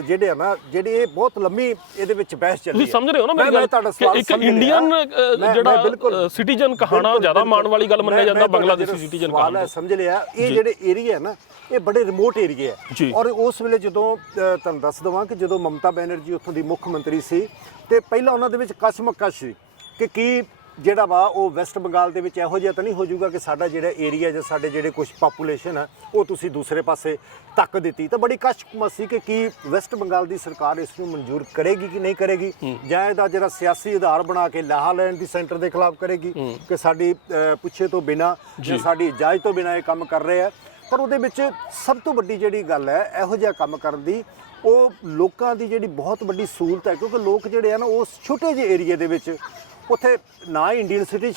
ਜਿਹੜੇ ਆ ਨਾ ਜਿਹੜੀ ਇਹ ਬਹੁਤ ਲੰਮੀ ਇਹਦੇ ਵਿੱਚ ਬਹਿਸ ਚੱਲੀ ਤੁਸੀਂ ਸਮਝ ਰਹੇ ਹੋ ਨਾ ਮੇਰੀ ਮੈਂ- ਮੈਂ ਗੱਲ ਤੁਹਾਡਾ ਕਿ ਸਵਾਲ ਇੱਕ ਸਮਝ ਰਿਹਾ। ਇੰਡੀਅਨ ਮੈਂ- ਮੈਂ ਜਿਹੜਾ ਸਿਟੀਜ਼ਨ ਕਹਾਣਾ ਬਿਲਕੁਲ, ਜ਼ਿਆਦਾ ਮਾਣ ਬਿਲਕੁਲ। ਵਾਲੀ ਗੱਲ ਮੰਨਿਆ ਮੈਂ- ਜਾਂਦਾ ਮੈਂ ਤੁਹਾਡਾ ਬੰਗਲਾਦੇਸ਼ੀ ਜਿਹੜਾ ਸਿਟੀਜ਼ਨ ਸਵਾਲ ਕਹਾਣਾ ਹੈ ਸਮਝ ਲਿਆ ਇਹ। ਜਿਹੜੇ ਏਰੀਆ ਹੈ ਨਾ ਇਹ ਬੜੇ ਰਿਮੋਟ ਏਰੀਆ ਜੀ। ਹੈ ਔਰ ਉਸ ਵੇਲੇ ਜਦੋਂ ਅ, ਤੁਹਾਨੂੰ ਦੱਸ ਦਵਾਂ ਕਿ ਜਦੋਂ ਮਮਤਾ ਬੈਨਰਜੀ ਉੱਥੋਂ ਦੀ ਮੁੱਖ ਮੰਤਰੀ ਸੀ ਤੇ ਪਹਿਲਾਂ ਉਹਨਾਂ ਦੇ ਵਿੱਚ ਕਸ਼ਮਕਸ਼ ਸੀ ਕਿ ਕੀ ਜਿਹੜਾ ਵਾ ਉਹ ਵੈਸਟ ਬੰਗਾਲ ਦੇ ਵਿੱਚ ਇਹੋ ਜਿਹਾ ਤਾਂ ਨਹੀਂ ਹੋ ਜਾਊਗਾ ਕਿ ਸਾਡਾ ਜਿਹੜਾ ਏਰੀਆ ਜਾਂ ਸਾਡੇ ਜਿਹੜੇ ਕੁਝ ਪਾਪੂਲੇਸ਼ਨ ਹੈ ਉਹ ਤੁਸੀਂ ਦੂਸਰੇ ਪਾਸੇ ਤੱਕ ਦਿੱਤੀ। ਤਾਂ ਬੜੀ ਕਸ਼ਮਕਸ਼ ਸੀ ਕਿ ਕੀ ਵੈਸਟ ਬੰਗਾਲ ਦੀ ਸਰਕਾਰ ਇਸ ਨੂੰ ਮਨਜ਼ੂਰ ਕਰੇਗੀ ਕਿ ਨਹੀਂ ਕਰੇਗੀ? ਜਾਂ ਇਹਦਾ ਜਿਹੜਾ ਸਿਆਸੀ ਆਧਾਰ ਬਣਾ ਕੇ ਲਾਹਾ ਲੈਣ ਦੀ ਸੈਂਟਰ ਦੇ ਖਿਲਾਫ ਕਰੇਗੀ? ਕਿ ਸਾਡੀ ਪੁੱਛੇ ਤੋਂ ਬਿਨਾ ਜਾਂ ਸਾਡੀ ਇਜਾਜ਼ਤ ਤੋਂ ਬਿਨਾ ਇਹ ਕੰਮ ਕਰ ਰਹੇ ਆ? ਪਰ ਉਹਦੇ ਵਿੱਚ ਸਭ ਤੋਂ ਵੱਡੀ ਜਿਹੜੀ ਗੱਲ ਹੈ ਇਹੋ ਜਿਹਾ ਕੰਮ ਕਰਨ ਦੀ ਉਹ ਲੋਕਾਂ ਦੀ ਜਿਹੜੀ ਬਹੁਤ ਵੱਡੀ ਸਹੂਲਤ ਹੈ ਕਿਉਂਕਿ ਲੋਕ ਜਿਹੜੇ ਆ ਨਾ ਉਸ ਛੋਟੇ ਜਿਹੇ ਏਰੀਆ ਦੇ ਵਿੱਚ ਉੱਥੇ ਨਾ ਹੀ ਇੰਡੀਅਨ ਸਿਟੀ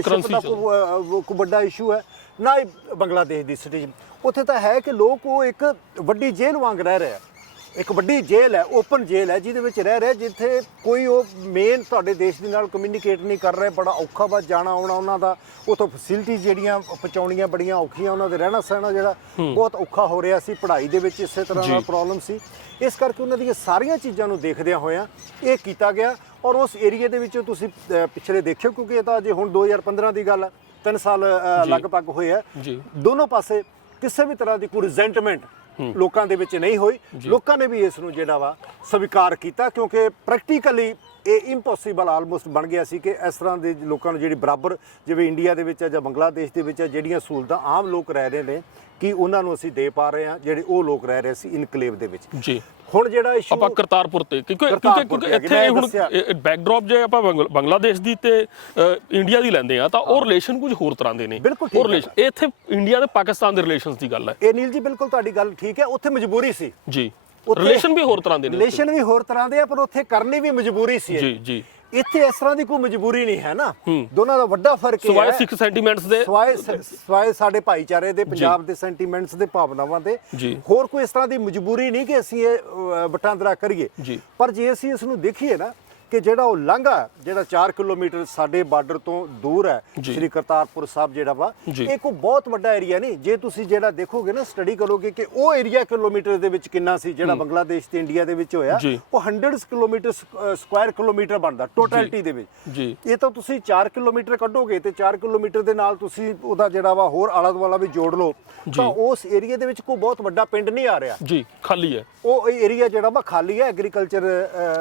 Currency ਦਾ ਕੋਈ ਵੱਡਾ ਇਸ਼ੂ ਹੈ ਨਾ ਹੀ ਬੰਗਲਾਦੇਸ਼ ਦੀ ਸਿਟੀ ਉੱਥੇ ਤਾਂ ਹੈ ਕਿ ਲੋਕ ਉਹ ਇੱਕ ਵੱਡੀ ਜੇਲ੍ਹ ਵਾਂਗ ਰਹਿ ਰਹੇ ਇੱਕ ਵੱਡੀ ਜੇਲ੍ਹ ਹੈ ਓਪਨ ਜੇਲ੍ਹ ਹੈ ਜਿਹਦੇ ਵਿੱਚ ਰਹਿ ਰਹੇ ਜਿੱਥੇ ਕੋਈ ਉਹ ਮੇਨ ਤੁਹਾਡੇ ਦੇਸ਼ ਦੇ ਨਾਲ ਕਮਿਊਨੀਕੇਟ ਨਹੀਂ ਕਰ ਰਹੇ ਬੜਾ ਔਖਾ ਵਾ ਜਾਣਾ ਆਉਣਾ ਉਹਨਾਂ ਦਾ। ਉਥੋਂ ਫੈਸਿਲਿਟੀ ਜਿਹੜੀਆਂ ਪਹੁੰਚਾਉਣੀਆਂ ਬੜੀਆਂ ਔਖੀਆਂ ਉਹਨਾਂ ਦੇ ਰਹਿਣਾ ਸਹਿਣਾ ਜਿਹੜਾ ਬਹੁਤ ਔਖਾ ਹੋ ਰਿਹਾ ਸੀ ਪੜ੍ਹਾਈ ਦੇ ਵਿੱਚ ਇਸੇ ਤਰ੍ਹਾਂ ਦਾ ਜੀ। ਪ੍ਰੋਬਲਮ ਸੀ। ਇਸ ਕਰਕੇ ਉਹਨਾਂ ਦੀਆਂ ਸਾਰੀਆਂ ਚੀਜ਼ਾਂ ਨੂੰ ਦੇਖਦਿਆਂ ਹੋਇਆਂ ਇਹ ਕੀਤਾ ਗਿਆ ਔਰ ਉਸ ਏਰੀਆ ਦੇ ਵਿੱਚੋਂ ਤੁਸੀਂ ਪਿਛਲੇ ਦੇਖਿਓ ਕਿਉਂਕਿ ਇਹ ਤਾਂ ਅਜੇ ਹੁਣ 2015 ਦੀ ਗੱਲ ਹੈ 3 ਸਾਲ ਜੀ। ਲਗਭਗ ਹੋਏ ਆ ਜੀ। ਦੋਨੋਂ ਪਾਸੇ ਕਿਸੇ ਵੀ ਤਰ੍ਹਾਂ ਦੀ ਕੋਈ ਰਿਜ਼ੈਂਟਮੈਂਟ ਲੋਕਾਂ ਦੇ ਵਿੱਚ ਨਹੀਂ ਹੋਈ। ਲੋਕਾਂ ਨੇ ਵੀ ਇਸ ਨੂੰ ਜਿਹੜਾ ਵਾ ਸਵੀਕਾਰ ਕੀਤਾ ਕਿਉਂਕਿ ਪ੍ਰੈਕਟੀਕਲੀ ਇਹ ਇੰਪੋਸੀਬਲ ਆਲਮੋਸਟ ਬਣ ਗਿਆ ਸੀ ਕਿ ਇਸ ਤਰ੍ਹਾਂ ਦੇ ਲੋਕਾਂ ਨੂੰ ਜਿਹੜੀ ਬਰਾਬਰ ਜਿਵੇਂ ਇੰਡੀਆ ਦੇ ਵਿੱਚ ਹੈ ਜਾਂ ਬੰਗਲਾਦੇਸ਼ ਦੇ ਵਿੱਚ ਹੈ ਜਿਹੜੀਆਂ ਸਹੂਲਤਾਂ ਆਮ ਲੋਕ ਰਹਿ ਰਹੇ ਨੇ ਕਿ ਉਹਨਾਂ ਨੂੰ ਅਸੀਂ ਦੇ ਪਾ ਰਹੇ ਹਾਂ ਜਿਹੜੇ ਉਹ ਲੋਕ ਰਹਿ ਰਹੇ ਸੀ ਇਨਕਲੇਵ ਦੇ ਵਿੱਚ। ਜੀ। ਹੁਣ ਜਿਹੜਾ ਇਸ਼ੂ ਆਪਾਂ ਕਰਤਾਰਪੁਰ ਤੇ ਕਿਉਂਕਿ ਕਿਉਂਕਿ ਇੱਥੇ ਹੁਣ। ਬੈਕਡ੍ਰੌਪ ਜੇ ਆਪਾਂ ਬੰਗਲ- ਬੰਗਲਾਦੇਸ਼ ਦੀ ਤੇ ਇੰਡੀਆ ਦੀ ਲੈਂਦੇ ਆ ਤਾਂ ਉਹ ਰਿਲੇਸ਼ਨ ਕੁਝ ਹੋਰ ਤਰ੍ਹਾਂ ਦੇ ਨੇ। ਉਹ। ਰਿਲੇਸ਼ਨ ਇੱਥੇ ਇੰਡੀਆ ਤੇ ਪਾਕਿਸਤਾਨ ਦੇ ਰਿਲੇਸ਼ਨਸ ਦੀ ਗੱਲ ਹੈ। ਇਹ ਨੀਲ ਜੀ ਬਿਲਕੁਲ ਤੁਹਾਡੀ ਗੱਲ ਠੀਕ ਹੈ। ਉੱਥੇ ਮਜਬੂਰੀ ਸੀ। ਜੀ। ਰਿਲੇਸ਼ਨ ਵੀ ਹੋਰ ਤਰ੍ਹਾਂ ਦੇ ਨੇ। ਰਿਲੇਸ਼ਨ ਵੀ ਹੋਰ ਤਰ੍ਹਾਂ ਦੇ ਆ ਪਰ ਉੱਥੇ ਕਰਨੀ ਵੀ ਮਜਬੂਰੀ ਸੀ। ਜੀ ਜੀ। ਇੱਥੇ ਇਸ ਤਰ੍ਹਾਂ ਦੀ ਕੋਈ ਮਜਬੂਰੀ ਨਹੀਂ ਹੈ ਨਾ ਹੂੰ। ਦੋਨਾਂ ਦਾ ਵੱਡਾ ਫ਼ਰਕ ਇਹ ਸਵਾਏ ਹੈ ਸਿੱਖ ਸੈਂਟੀਮੈਂਟਸ ਦੇ ਸਵਾਏ ਸਵਾਏ ਸਾਡੇ ਭਾਈਚਾਰੇ ਦੇ ਪੰਜਾਬ ਦੇ ਸੈਂਟੀਮੈਂਟਸ ਦੇ ਭਾਵਨਾਵਾਂ ਦੇ। ਹੋਰ ਕੋਈ ਇਸ ਤਰ੍ਹਾਂ ਦੀ ਮਜਬੂਰੀ ਨਹੀਂ ਕਿ ਅਸੀਂ ਇਹ ਵਟਾਂਦਰਾ ਕਰੀਏ। ਪਰ ਜੇ ਅਸੀਂ ਇਸ ਨੂੰ ਦੇਖੀਏ ਨਾ ਕਿ ਜਿਹੜਾ ਉਹ ਲਾਂਘਾ ਜਿਹੜਾ 4 ਕਿਲੋਮੀਟਰ ਸਾਡੇ ਬਾਰਡਰ ਤੋਂ ਦੂਰ ਹੈ। ਸ੍ਰੀ ਕਰਤਾਰਪੁਰ ਸਾਹਿਬ ਜਿਹੜਾ ਵਾ। ਇਹ ਕੋਈ ਬਹੁਤ ਵੱਡਾ ਏਰੀਆ ਨਹੀਂ ਜੇ ਤੁਸੀਂ ਜਿਹੜਾ ਦੇਖੋਗੇ ਨਾ ਸਟੱਡੀ ਕਰੋਗੇ ਕਿ ਉਹ ਏਰੀਆ ਕਿਲੋਮੀਟਰ ਦੇ ਵਿੱਚ ਕਿੰਨਾ ਸੀ ਜਿਹੜਾ ਬੰਗਲਾਦੇਸ਼ ਤੇ ਇੰਡੀਆ ਦੇ ਵਿੱਚ ਹੋਇਆ। ਉਹ 100 ਕਿਲੋਮੀਟਰ ਸਕੁਆਇਰ ਕਿਲੋਮੀਟਰ ਬਣਦਾ ਟੋਟੈਲਿਟੀ ਦੇ ਵਿੱਚ ਇਹ ਤਾਂ ਤੁਸੀਂ 4 ਕਿਲੋਮੀਟਰ ਕੱਢੋਗੇ ਤੇ 4 ਕਿਲੋਮੀਟਰ ਦੇ ਨਾਲ ਤੁਸੀਂ ਉਹਦਾ ਜਿਹੜਾ ਵਾ ਹੋਰ ਆਲਾ ਦੁਆਲਾ ਵੀ ਜੋੜ ਲਓ ਤਾਂ ਉਸ ਏਰੀਆ ਦੇ ਵਿੱਚ ਕੋਈ ਬਹੁਤ ਵੱਡਾ ਪਿੰਡ ਨਹੀਂ ਆ ਰਿਹਾ ਜੀ ਖਾਲੀ ਹੈ ਉਹ ਏਰੀਆ ਜਿਹੜਾ ਵਾ ਖਾਲੀ ਹੈ ਐਗਰੀਕਲਚਰ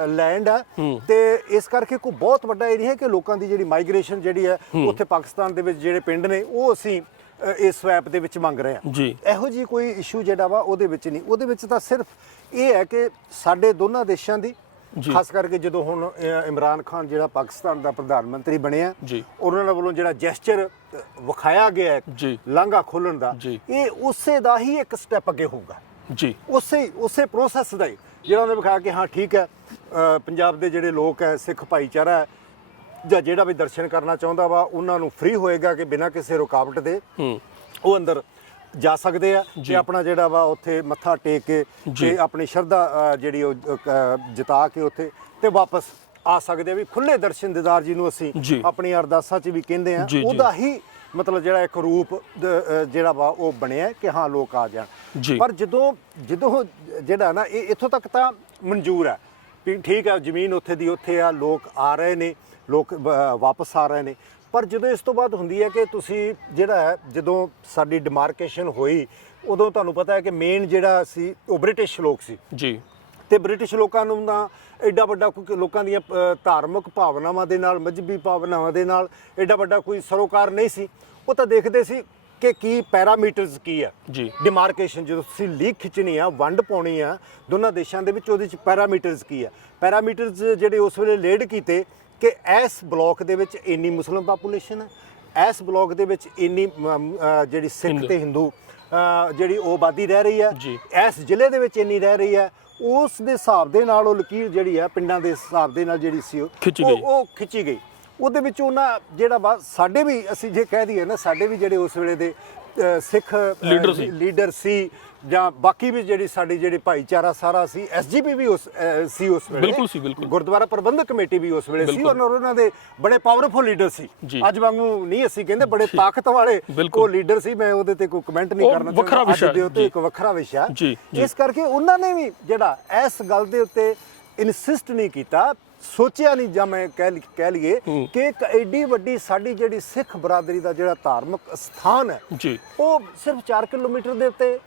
ਲੈਂਡ ਹੂੰ। ਤੇ ਇਸ ਕਰਕੇ ਕੋਈ ਬਹੁਤ ਵੱਡਾ ਏਰੀਆ ਹੈ ਕਿ ਲੋਕਾਂ ਦੀ ਜਿਹੜੀ ਮਾਈਗ੍ਰੇਸ਼ਨ ਜਿਹੜੀ ਹੈ ਉੱਥੇ ਪਾਕਿਸਤਾਨ ਦੇ ਵਿੱਚ ਜਿਹੜੇ ਪਿੰਡ ਨੇ ਉਹ ਅਸੀਂ ਇਸ ਸਵੈਪ ਦੇ ਵਿੱਚ ਮੰਗ ਰਹੇ ਹਾਂ ਜੀ ਇਹੋ ਜੀ ਕੋਈ ਇਸ਼ੂ ਜਿਹੜਾ ਵਾ ਉਹਦੇ ਵਿੱਚ ਨਹੀਂ ਉਹਦੇ ਵਿੱਚ ਤਾਂ ਸਿਰਫ ਇਹ ਹੈ ਕਿ ਸਾਡੇ ਦੋਨਾਂ ਦੇਸ਼ਾਂ ਦੀ। ਖਾਸ ਕਰਕੇ ਜਦੋਂ ਹੁਣ ਇਮਰਾਨ ਖਾਨ ਜਿਹੜਾ ਪਾਕਿਸਤਾਨ ਦਾ ਪ੍ਰਧਾਨ ਮੰਤਰੀ ਬਣਿਆ ਜੀ। ਉਹਨਾਂ ਵੱਲੋਂ ਜਿਹੜਾ ਜੈਸਚਰ ਵਿਖਾਇਆ ਗਿਆ ਹੈ ਜੀ। ਲਾਂਘਾ ਖੋਲਣ ਦਾ। ਇਹ ਉਸੇ ਦਾ ਹੀ ਇੱਕ ਸਟੈਪ ਅੱਗੇ ਹੋਊਗਾ ਜੀ ਉਸੇ ਉਸੇ ਪ੍ਰੋਸੈਸ ਦਾ ਹੀ ਜਿਹੜਾ ਉਹਨੇ ਵਿਖਾਇਆ ਕਿ ਹਾਂ ਠੀਕ ਹੈ ਪੰਜਾਬ ਦੇ ਜਿਹੜੇ ਲੋਕ ਹੈ ਸਿੱਖ ਭਾਈਚਾਰਾ ਹੈ ਜਾਂ ਜਿਹੜਾ ਵੀ ਦਰਸ਼ਨ ਕਰਨਾ ਚਾਹੁੰਦਾ ਵਾ ਉਹਨਾਂ ਨੂੰ ਫ੍ਰੀ ਹੋਏਗਾ ਕਿ ਬਿਨਾਂ ਕਿਸੇ ਰੁਕਾਵਟ ਦੇ ਉਹ ਅੰਦਰ ਜਾ ਸਕਦੇ ਆ। ਤੇ ਆਪਣਾ ਜਿਹੜਾ ਵਾ ਉੱਥੇ ਮੱਥਾ ਟੇਕ ਕੇ। ਤੇ ਆਪਣੀ ਸ਼ਰਧਾ ਜਿਹੜੀ ਉਹ ਜਿਤਾ ਕੇ ਉੱਥੇ ਤੇ ਵਾਪਸ ਆ ਸਕਦੇ ਆ ਵੀ ਖੁੱਲੇ ਦਰਸ਼ਨ ਦੀਦਾਰ ਜੀ ਨੂੰ ਅਸੀਂ ਜੀ। ਆਪਣੀਆਂ ਅਰਦਾਸਾਂ 'ਚ ਵੀ ਕਹਿੰਦੇ ਆ। ਉਹਦਾ ਹੀ ਮਤਲਬ ਜਿਹੜਾ ਇੱਕ ਰੂਪ ਜਿਹੜਾ ਵਾ ਉਹ ਬਣਿਆ ਕਿ ਹਾਂ ਲੋਕ ਆ ਜਾਣ। ਪਰ ਜਦੋਂ ਜਦੋਂ ਜਿਹੜਾ ਨਾ ਇਹ ਇੱਥੋਂ ਤੱਕ ਤਾਂ ਮਨਜ਼ੂਰ ਹੈ ਵੀ ਠੀਕ ਹੈ ਜ਼ਮੀਨ ਉੱਥੇ ਦੀ ਉੱਥੇ ਆ ਲੋਕ ਆ ਰਹੇ ਨੇ ਲੋਕ ਵਾਪਸ ਆ ਰਹੇ ਨੇ। ਪਰ ਜਦੋਂ ਇਸ ਤੋਂ ਬਾਅਦ ਹੁੰਦੀ ਹੈ ਕਿ ਤੁਸੀਂ ਜਿਹੜਾ ਹੈ ਜਦੋਂ ਸਾਡੀ ਡਿਮਾਰਕੇਸ਼ਨ ਹੋਈ ਉਦੋਂ ਤੁਹਾਨੂੰ ਪਤਾ ਹੈ ਕਿ ਮੇਨ ਜਿਹੜਾ ਸੀ ਉਹ ਬ੍ਰਿਟਿਸ਼ ਲੋਕ ਸੀ। ਜੀ। ਤੇ ਬ੍ਰਿਟਿਸ਼ ਲੋਕਾਂ ਨੂੰ ਤਾਂ ਐਡਾ ਵੱਡਾ ਕੋਈ ਲੋਕਾਂ ਦੀਆਂ ਧਾਰਮਿਕ ਭਾਵਨਾਵਾਂ ਦੇ ਨਾਲ ਮਜਬੀ ਭਾਵਨਾਵਾਂ ਦੇ ਨਾਲ ਐਡਾ ਵੱਡਾ ਕੋਈ ਸਰੋਕਾਰ ਨਹੀਂ ਸੀ। ਉਹ ਤਾਂ ਦੇਖਦੇ ਸੀ ਕਿ ਕੀ ਪੈਰਾਮੀਟਰਸ ਕੀ ਆ ਜੀ ਡਿਮਾਰਕੇਸ਼ਨ ਜਦੋਂ ਤੁਸੀਂ ਲੀਕ ਖਿੱਚਣੀ ਆ ਵੰਡ ਪਾਉਣੀ ਆ ਦੋਨਾਂ ਦੇਸ਼ਾਂ ਦੇ ਵਿੱਚ ਉਹਦੇ ਚ ਪੈਰਾਮੀਟਰਸ ਕੀ ਆ ਪੈਰਾਮੀਟਰਸ ਜਿਹੜੇ ਉਸ ਵੇਲੇ ਲੇਡ ਕੀਤੇ ਕਿ ਇਸ ਬਲਾਕ ਦੇ ਵਿੱਚ ਇੰਨੀ ਮੁਸਲਮਾਨ ਪਾਪੂਲੇਸ਼ਨ ਹੈ ਇਸ ਬਲਾਕ ਦੇ ਵਿੱਚ ਇੰਨੀ ਜਿਹੜੀ ਸਿੱਖ। ਤੇ ਹਿੰਦੂ ਜਿਹੜੀ ਉਹ ਆਬਾਦੀ ਰਹਿ ਰਹੀ ਹੈ। ਇਸ ਜ਼ਿਲ੍ਹੇ ਦੇ ਵਿੱਚ ਇੰਨੀ ਰਹਿ ਰਹੀ ਹੈ ਉਸ ਦੇ ਹਿਸਾਬ ਦੇ ਨਾਲ ਉਹ ਲਕੀਰ ਜਿਹੜੀ ਹੈ ਪਿੰਡਾਂ ਦੇ ਹਿਸਾਬ ਦੇ ਨਾਲ ਜਿਹੜੀ ਸੀ ਉਹ। ਉਹ ਖਿੱਚੀ ਗਈ ਉਹਦੇ ਵਿੱਚ ਉਹਨਾਂ ਜਿਹੜਾ ਵਾ ਸਾਡੇ ਵੀ ਅਸੀਂ ਜੇ ਕਹਿ ਦਈਏ ਨਾ ਸਾਡੇ ਵੀ ਜਿਹੜੇ ਉਸ ਵੇਲੇ ਦੇ ਸਿੱਖ ਲੀਡਰ ਸੀ। ਲੀਡਰ ਸੀ ਜਾਂ ਬਾਕੀ ਵੀ ਜਿਹੜੀ ਸਾਡੀ ਜਿਹੜੀ ਭਾਈਚਾਰਾ ਸਾਰਾ ਸੀ ਐਸਜੀਪੀ ਵੀ ਉਸ ਸੀ ਉਸ ਵੇਲੇ ਬਿਲਕੁਲ ਸੀ, ਬਿਲਕੁਲ। ਗੁਰਦੁਆਰਾ ਪ੍ਰਬੰਧਕ ਕਮੇਟੀ ਵੀ ਉਸ ਵੇਲੇ ਸੀ। ਔਰ ਉਹਨਾਂ ਦੇ ਬੜੇ ਪਾਵਰਫੁਲ ਲੀਡਰ ਸੀ। ਅੱਜ ਵਾਂਗੂ ਨਹੀਂ ਅਸੀਂ ਕਹਿੰਦੇ ਬੜੇ ਤਾਕਤ ਵਾਲੇ। ਉਹ ਲੀਡਰ ਸੀ ਮੈਂ ਉਹਦੇ ਤੇ ਕੋਈ ਕਮੈਂਟ ਨਹੀਂ ਕਰਨਾ ਚਾਹੁੰਦਾ। ਅੱਜ ਦੇ ਉੱਤੇ। ਇੱਕ ਵੱਖਰਾ ਵਿਸ਼ਾ। ਇਸ ਕਰਕੇ ਉਹਨਾਂ ਨੇ ਵੀ ਜਿਹੜਾ ਇਸ ਗੱਲ ਦੇ ਉੱਤੇ ਇਨਸਿਸਟ ਨਹੀਂ ਕੀਤਾ ਸੋਚਿਆ ਨਹੀਂ ਜਾਂ ਮੈਂ ਕਹਿ ਕਹਿ ਲਈਏ। ਕਿ ਇੱਕ ਐਡੀ ਵੱਡੀ ਸਾਡੀ ਜਿਹੜੀ ਸਿੱਖ ਬਰਾਦਰੀ ਦਾ ਜਿਹੜਾ ਧਾਰਮਿਕ ਸਥਾਨ ਹੈ ਜੀ ਉਹ ਸਿਰਫ 4 ਕਿਲੋਮੀਟਰ ਦੇ ਉੱਤੇ।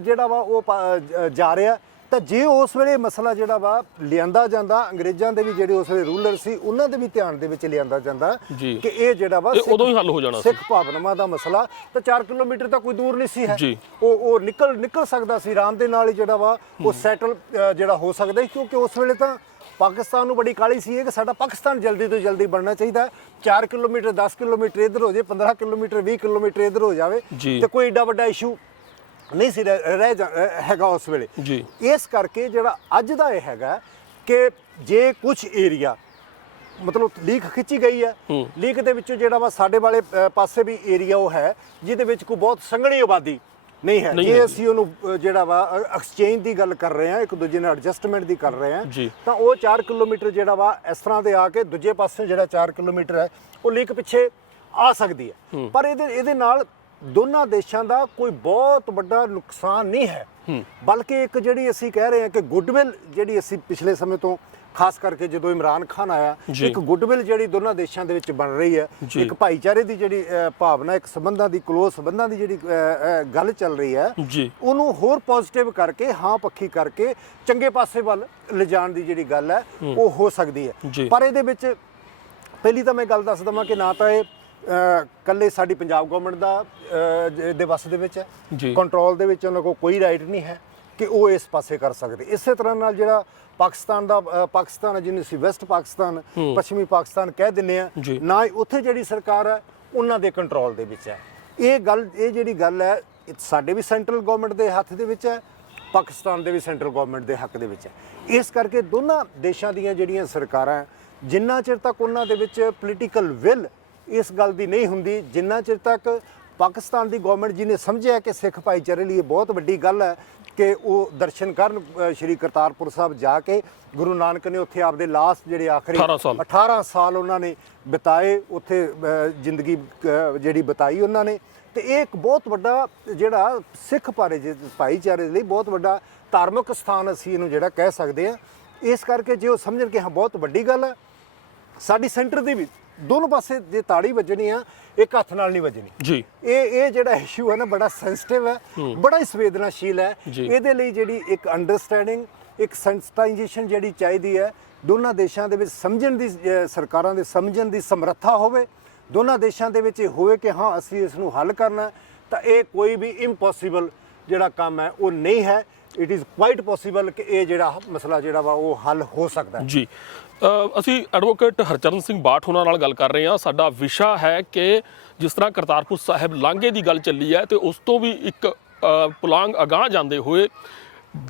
ਜਿਹੜਾ ਵਾ ਉਹ ਜ- ਰਿਹਾ ਤਾਂ ਜੇ ਉਸ ਵੇਲੇ ਮਸਲਾ ਜਿਹੜਾ ਵਾ ਲਿਆਂਦਾ ਜਾਂਦਾ ਅੰਗਰੇਜ਼ਾਂ ਦੇ ਵੀ ਜਿਹੜੇ ਉਸ ਵੇਲੇ ਰੂਲਰ ਸੀ ਉਹਨਾਂ ਦੇ ਵੀ ਧਿਆਨ ਦੇ ਵਿੱਚ ਲਿਆਂਦਾ ਜਾਂਦਾ। ਕਿ ਇਹ ਜਿਹੜਾ ਵਾ ਉਦੋਂ ਹੀ ਹੱਲ ਹੋ ਜਾਣਾ ਸੀ ਸਿੱਖ ਭਾਵਨਾਵਾਂ ਦਾ ਮਸਲਾ ਤਾਂ 4 ਕਿਲੋਮੀਟਰ ਤਾਂ ਕੋਈ ਦੂਰ ਨਹੀਂ ਸੀ ਹੈ। ਉਹ ਉਹ ਨਿਕਲ ਨਿਕਲ ਸਕਦਾ ਸੀ ਆਰਾਮ ਦੇ ਨਾਲ ਹੀ ਜਿਹੜਾ ਵਾ ਉਹ ਸੈਟਲ ਜਿਹੜਾ ਹੋ ਸਕਦਾ ਕਿਉਂਕਿ ਉਸ ਵੇਲੇ ਤਾਂ ਪਾਕਿਸਤਾਨ ਨੂੰ ਬੜੀ ਕਾਲੀ ਸੀ ਇਹ ਕਿ ਸਾਡਾ ਪਾਕਿਸਤਾਨ ਜਲਦੀ ਤੋਂ ਜਲਦੀ ਬਣਨਾ ਚਾਹੀਦਾ ਹੈ 4 ਕਿਲੋਮੀਟਰ 10 ਕਿਲੋਮੀਟਰ ਇੱਧਰ ਹੋ ਜਾਏ 15 ਕਿਲੋਮੀਟਰ 20 ਕਿਲੋਮੀਟਰ ਇੱਧਰ ਹੋ ਜਾਵੇ ਜੀ। ਤੇ ਕੋਈ ਏਡਾ ਵੱਡਾ ਇਸ਼ੂ ਨਹੀਂ ਸੀ ਰਹਿ ਜਾ- ਹੈਗਾ ਉਸ ਵੇਲੇ ਜੀ। ਇਸ ਕਰਕੇ ਜਿਹੜਾ ਅੱਜ ਦਾ ਇਹ ਹੈਗਾ ਕਿ ਜੇ ਕੁਝ ਏਰੀਆ ਮਤਲਬ ਲੀਕ ਖਿੱਚੀ ਗਈ ਹੈ। ਲੀਕ ਦੇ ਵਿੱਚੋਂ ਜਿਹੜਾ ਵਾ ਸਾਡੇ ਵਾਲੇ ਪਾਸੇ ਵੀ ਏਰੀਆ ਉਹ ਹੈ ਜਿਹਦੇ ਵਿੱਚ ਕੋਈ ਬਹੁਤ ਸੰਘਣੀ ਆਬਾਦੀ ਨਹੀਂ ਹੈ। ਜੇ ਅਸੀਂ ਉਹਨੂੰ ਅ, ਜਿਹੜਾ ਵਾ ਐਕਸਚੇਂਜ ਦੀ ਗੱਲ ਕਰ ਰਹੇ ਹਾਂ ਇੱਕ ਦੂਜੇ ਨਾਲ ਐਡਜਸਟਮੈਂਟ ਦੀ ਕਰ ਰਹੇ ਹਾਂ ਜੀ। ਤਾਂ ਉਹ 4 ਕਿਲੋਮੀਟਰ ਜਿਹੜਾ ਵਾ ਇਸ ਤਰ੍ਹਾਂ ਦੇ ਆ ਕੇ ਦੂਜੇ ਪਾਸੇ ਜਿਹੜਾ 4 ਕਿਲੋਮੀਟਰ ਹੈ ਉਹ ਲੀਕ ਪਿੱਛੇ ਆ ਸਕਦੀ ਹੈ। ਪਰ ਇਹਦੇ ਇਹਦੇ ਨਾਲ ਦੋਨਾਂ ਦੇਸ਼ਾਂ ਦਾ ਕੋਈ ਬਹੁਤ ਵੱਡਾ ਨੁਕਸਾਨ ਨਹੀਂ ਹੈ। ਬਲਕਿ ਇੱਕ ਜਿਹੜੀ ਅਸੀਂ ਕਹਿ ਰਹੇ ਹਾਂ ਕਿ ਗੁੱਡਵਿਲ ਜਿਹੜੀ ਅਸੀਂ ਪਿਛਲੇ ਸਮੇਂ ਤੋਂ ਖਾਸ ਕਰਕੇ ਜਦੋਂ ਇਮਰਾਨ ਖਾਨ ਆਇਆ। ਇੱਕ ਗੁੱਡਵਿਲ ਜਿਹੜੀ ਦੋਨਾਂ ਦੇਸ਼ਾਂ ਦੇ ਵਿੱਚ ਬਣ ਰਹੀ ਹੈ। ਇੱਕ ਭਾਈਚਾਰੇ ਦੀ ਜਿਹੜੀ ਭਾਵਨਾ ਇੱਕ ਸੰਬੰਧਾਂ ਦੀ ਕਲੋਜ਼ ਸੰਬੰਧਾਂ ਦੀ ਜਿਹੜੀ ਗੱਲ ਚੱਲ ਰਹੀ ਹੈ ਉਹਨੂੰ ਹੋਰ ਪੋਜ਼ਿਟਿਵ ਕਰਕੇ ਹਾਂ ਪੱਖੀ ਕਰਕੇ ਚੰਗੇ ਪਾਸੇ ਵੱਲ ਲਿਜਾਣ ਦੀ ਜਿਹੜੀ ਗੱਲ ਹੈ ਉਹ ਹੋ ਸਕਦੀ। ਹੈ ਪਰ ਇਹਦੇ ਵਿੱਚ ਪਹਿਲੀ ਤਾਂ ਮੈਂ ਗੱਲ ਦੱਸ ਦਵਾਂ ਕਿ ਨਾ ਤਾਂ ਇਹ ਕੱਲੇ ਸਾਡੀ ਪੰਜਾਬ ਗਵਰਨਮੈਂਟ ਦਾ ਦੇ ਵੱਸ ਦੇ ਵਿੱਚ ਹੈ। ਕੰਟਰੋਲ ਦੇ ਵਿੱਚ ਉਹਨਾਂ ਕੋਲ ਕੋਈ ਰਾਈਟ ਨਹੀਂ ਹੈ ਕਿ ਉਹ ਇਸ ਪਾਸੇ ਕਰ ਸਕਦੇ। ਇਸੇ ਤਰ੍ਹਾਂ ਨਾਲ ਜਿਹੜਾ ਪਾਕਿਸਤਾਨ ਦਾ ਪਾਕਿਸਤਾਨ ਹੈ ਜਿਹਨੂੰ ਅਸੀਂ ਵੈਸਟ ਪਾਕਿਸਤਾਨ ਪੱਛਮੀ ਪਾਕਿਸਤਾਨ ਕਹਿ ਦਿੰਦੇ ਆ। ਨਾ ਉੱਥੇ ਜਿਹੜੀ ਸਰਕਾਰ ਹੈ ਉਹਨਾਂ ਦੇ ਕੰਟਰੋਲ ਦੇ ਵਿੱਚ ਹੈ। ਇਹ ਗੱਲ ਇਹ ਜਿਹੜੀ ਗੱਲ ਹੈ ਸਾਡੇ ਵੀ ਸੈਂਟਰਲ ਗਵਰਨਮੈਂਟ ਦੇ ਹੱਥ ਦੇ ਵਿੱਚ ਹੈ ਪਾਕਿਸਤਾਨ ਦੇ ਵੀ ਸੈਂਟਰਲ ਗਵਰਨਮੈਂਟ ਦੇ ਹੱਕ ਦੇ ਵਿੱਚ ਹੈ। ਇਸ ਕਰਕੇ ਦੋਨਾਂ ਦੇਸ਼ਾਂ ਦੀਆਂ ਜਿਹੜੀਆਂ ਸਰਕਾਰਾਂ ਜਿੰਨਾ ਚਿਰ ਤੱਕ ਉਹਨਾਂ ਦੇ ਵਿੱਚ ਪੋਲੀਟੀਕਲ ਵਿਲ ਇਸ ਗੱਲ ਦੀ ਨਹੀਂ ਹੁੰਦੀ ਜਿੰਨਾ ਚਿਰ ਤੱਕ ਪਾਕਿਸਤਾਨ ਦੀ ਗਵਰਨਮੈਂਟ ਜੀ ਨੇ ਸਮਝਿਆ ਕਿ ਸਿੱਖ ਭਾਈਚਾਰੇ ਲਈ ਇਹ ਬਹੁਤ ਵੱਡੀ ਗੱਲ ਹੈ ਕਿ ਉਹ ਦਰਸ਼ਨ ਕਰਨ ਸ਼੍ਰੀ ਕਰਤਾਰਪੁਰ ਸਾਹਿਬ ਜਾ ਕੇ ਗੁਰੂ ਨਾਨਕ ਨੇ ਉੱਥੇ ਆਪਦੇ ਲਾਸਟ ਜਿਹੜੇ ਆਖਰੀ 18 ਸਾਲ। 18 ਸਾਲ ਉਹਨਾਂ ਨੇ ਬਿਤਾਏ ਉੱਥੇ ਜ਼ਿੰਦਗੀ ਜਿਹੜੀ ਬਿਤਾਈ ਉਹਨਾਂ ਨੇ ਤੇ ਇਹ ਇੱਕ ਬਹੁਤ ਵੱਡਾ ਜਿਹੜਾ ਸਿੱਖ ਭਾਈਚਾਰੇ ਦੇ ਲਈ ਬਹੁਤ ਵੱਡਾ ਧਾਰਮਿਕ ਸਥਾਨ ਅਸੀਂ ਇਹਨੂੰ ਜਿਹੜਾ ਕਹਿ ਸਕਦੇ ਹਾਂ ਇਸ ਕਰਕੇ ਜੇ ਉਹ ਸਮਝਣ ਕਿ ਹਾਂ ਬਹੁਤ ਵੱਡੀ ਗੱਲ ਹੈ ਸਾਡੀ ਸੈਂਟਰ ਦੀ ਵੀ ਦੋਨੋਂ ਪਾਸੇ ਜੇ ਤਾੜੀ ਵੱਜਣੀ ਆ ਇੱਕ ਹੱਥ ਨਾਲ ਨਹੀਂ ਵੱਜਣੀ। ਜੀ। ਇਹ ਇਹ ਜਿਹੜਾ ਇਸ਼ੂ ਹੈ ਨਾ ਬੜਾ ਸੈਂਸਿਟਿਵ ਹੈ ਬੜਾ ਹੀ ਸੰਵੇਦਨਸ਼ੀਲ ਹੈ। ਇਹਦੇ ਲਈ ਜਿਹੜੀ ਇੱਕ ਅੰਡਰਸਟੈਂਡਿੰਗ ਇੱਕ ਸੈਂਸਿਟਾਈਜੇਸ਼ਨ ਜਿਹੜੀ ਚਾਹੀਦੀ ਹੈ ਦੋਨਾਂ ਦੇਸ਼ਾਂ ਦੇ ਵਿੱਚ ਸਮਝਣ ਦੀ ਸਰਕਾਰਾਂ ਦੇ ਸਮਝਣ ਦੀ ਸਮਰੱਥਾ ਹੋਵੇ ਦੋਨਾਂ ਦੇਸ਼ਾਂ ਦੇ ਵਿੱਚ ਇਹ ਹੋਵੇ ਕਿ ਹਾਂ ਅਸੀਂ ਇਸ ਨੂੰ ਹੱਲ ਕਰਨਾ ਤਾਂ ਇਹ ਕੋਈ ਵੀ ਇੰਪੋਸੀਬਲ ਜਿਹੜਾ ਕੰਮ ਹੈ ਉਹ ਨਹੀਂ ਹੈ। ਇਟ ਇਜ਼ ਕੁਆਇਟ ਪੋਸੀਬਲ ਕਿ ਇਹ ਜਿਹੜਾ ਮਸਲਾ ਜਿਹੜਾ ਵਾ ਉਹ ਹੱਲ ਹੋ ਸਕਦਾ ਹੈ। ਜੀ। ਅਸੀਂ ਐਡਵੋਕੇਟ ਹਰਚਰਨ ਸਿੰਘ ਬਾਠ ਉਹਨਾਂ ਨਾਲ ਗੱਲ ਕਰ ਰਹੇ ਹਾਂ। ਸਾਡਾ ਵਿਸ਼ਾ ਹੈ ਕਿ ਜਿਸ ਤਰ੍ਹਾਂ ਕਰਤਾਰਪੁਰ ਸਾਹਿਬ ਲਾਂਘੇ ਦੀ ਗੱਲ ਚੱਲੀ ਹੈ ਤੇ ਉਸ ਤੋਂ ਵੀ ਇੱਕ ਪੁਲਾਂਗ ਅਗਾਹ ਜਾਂਦੇ ਹੋਏ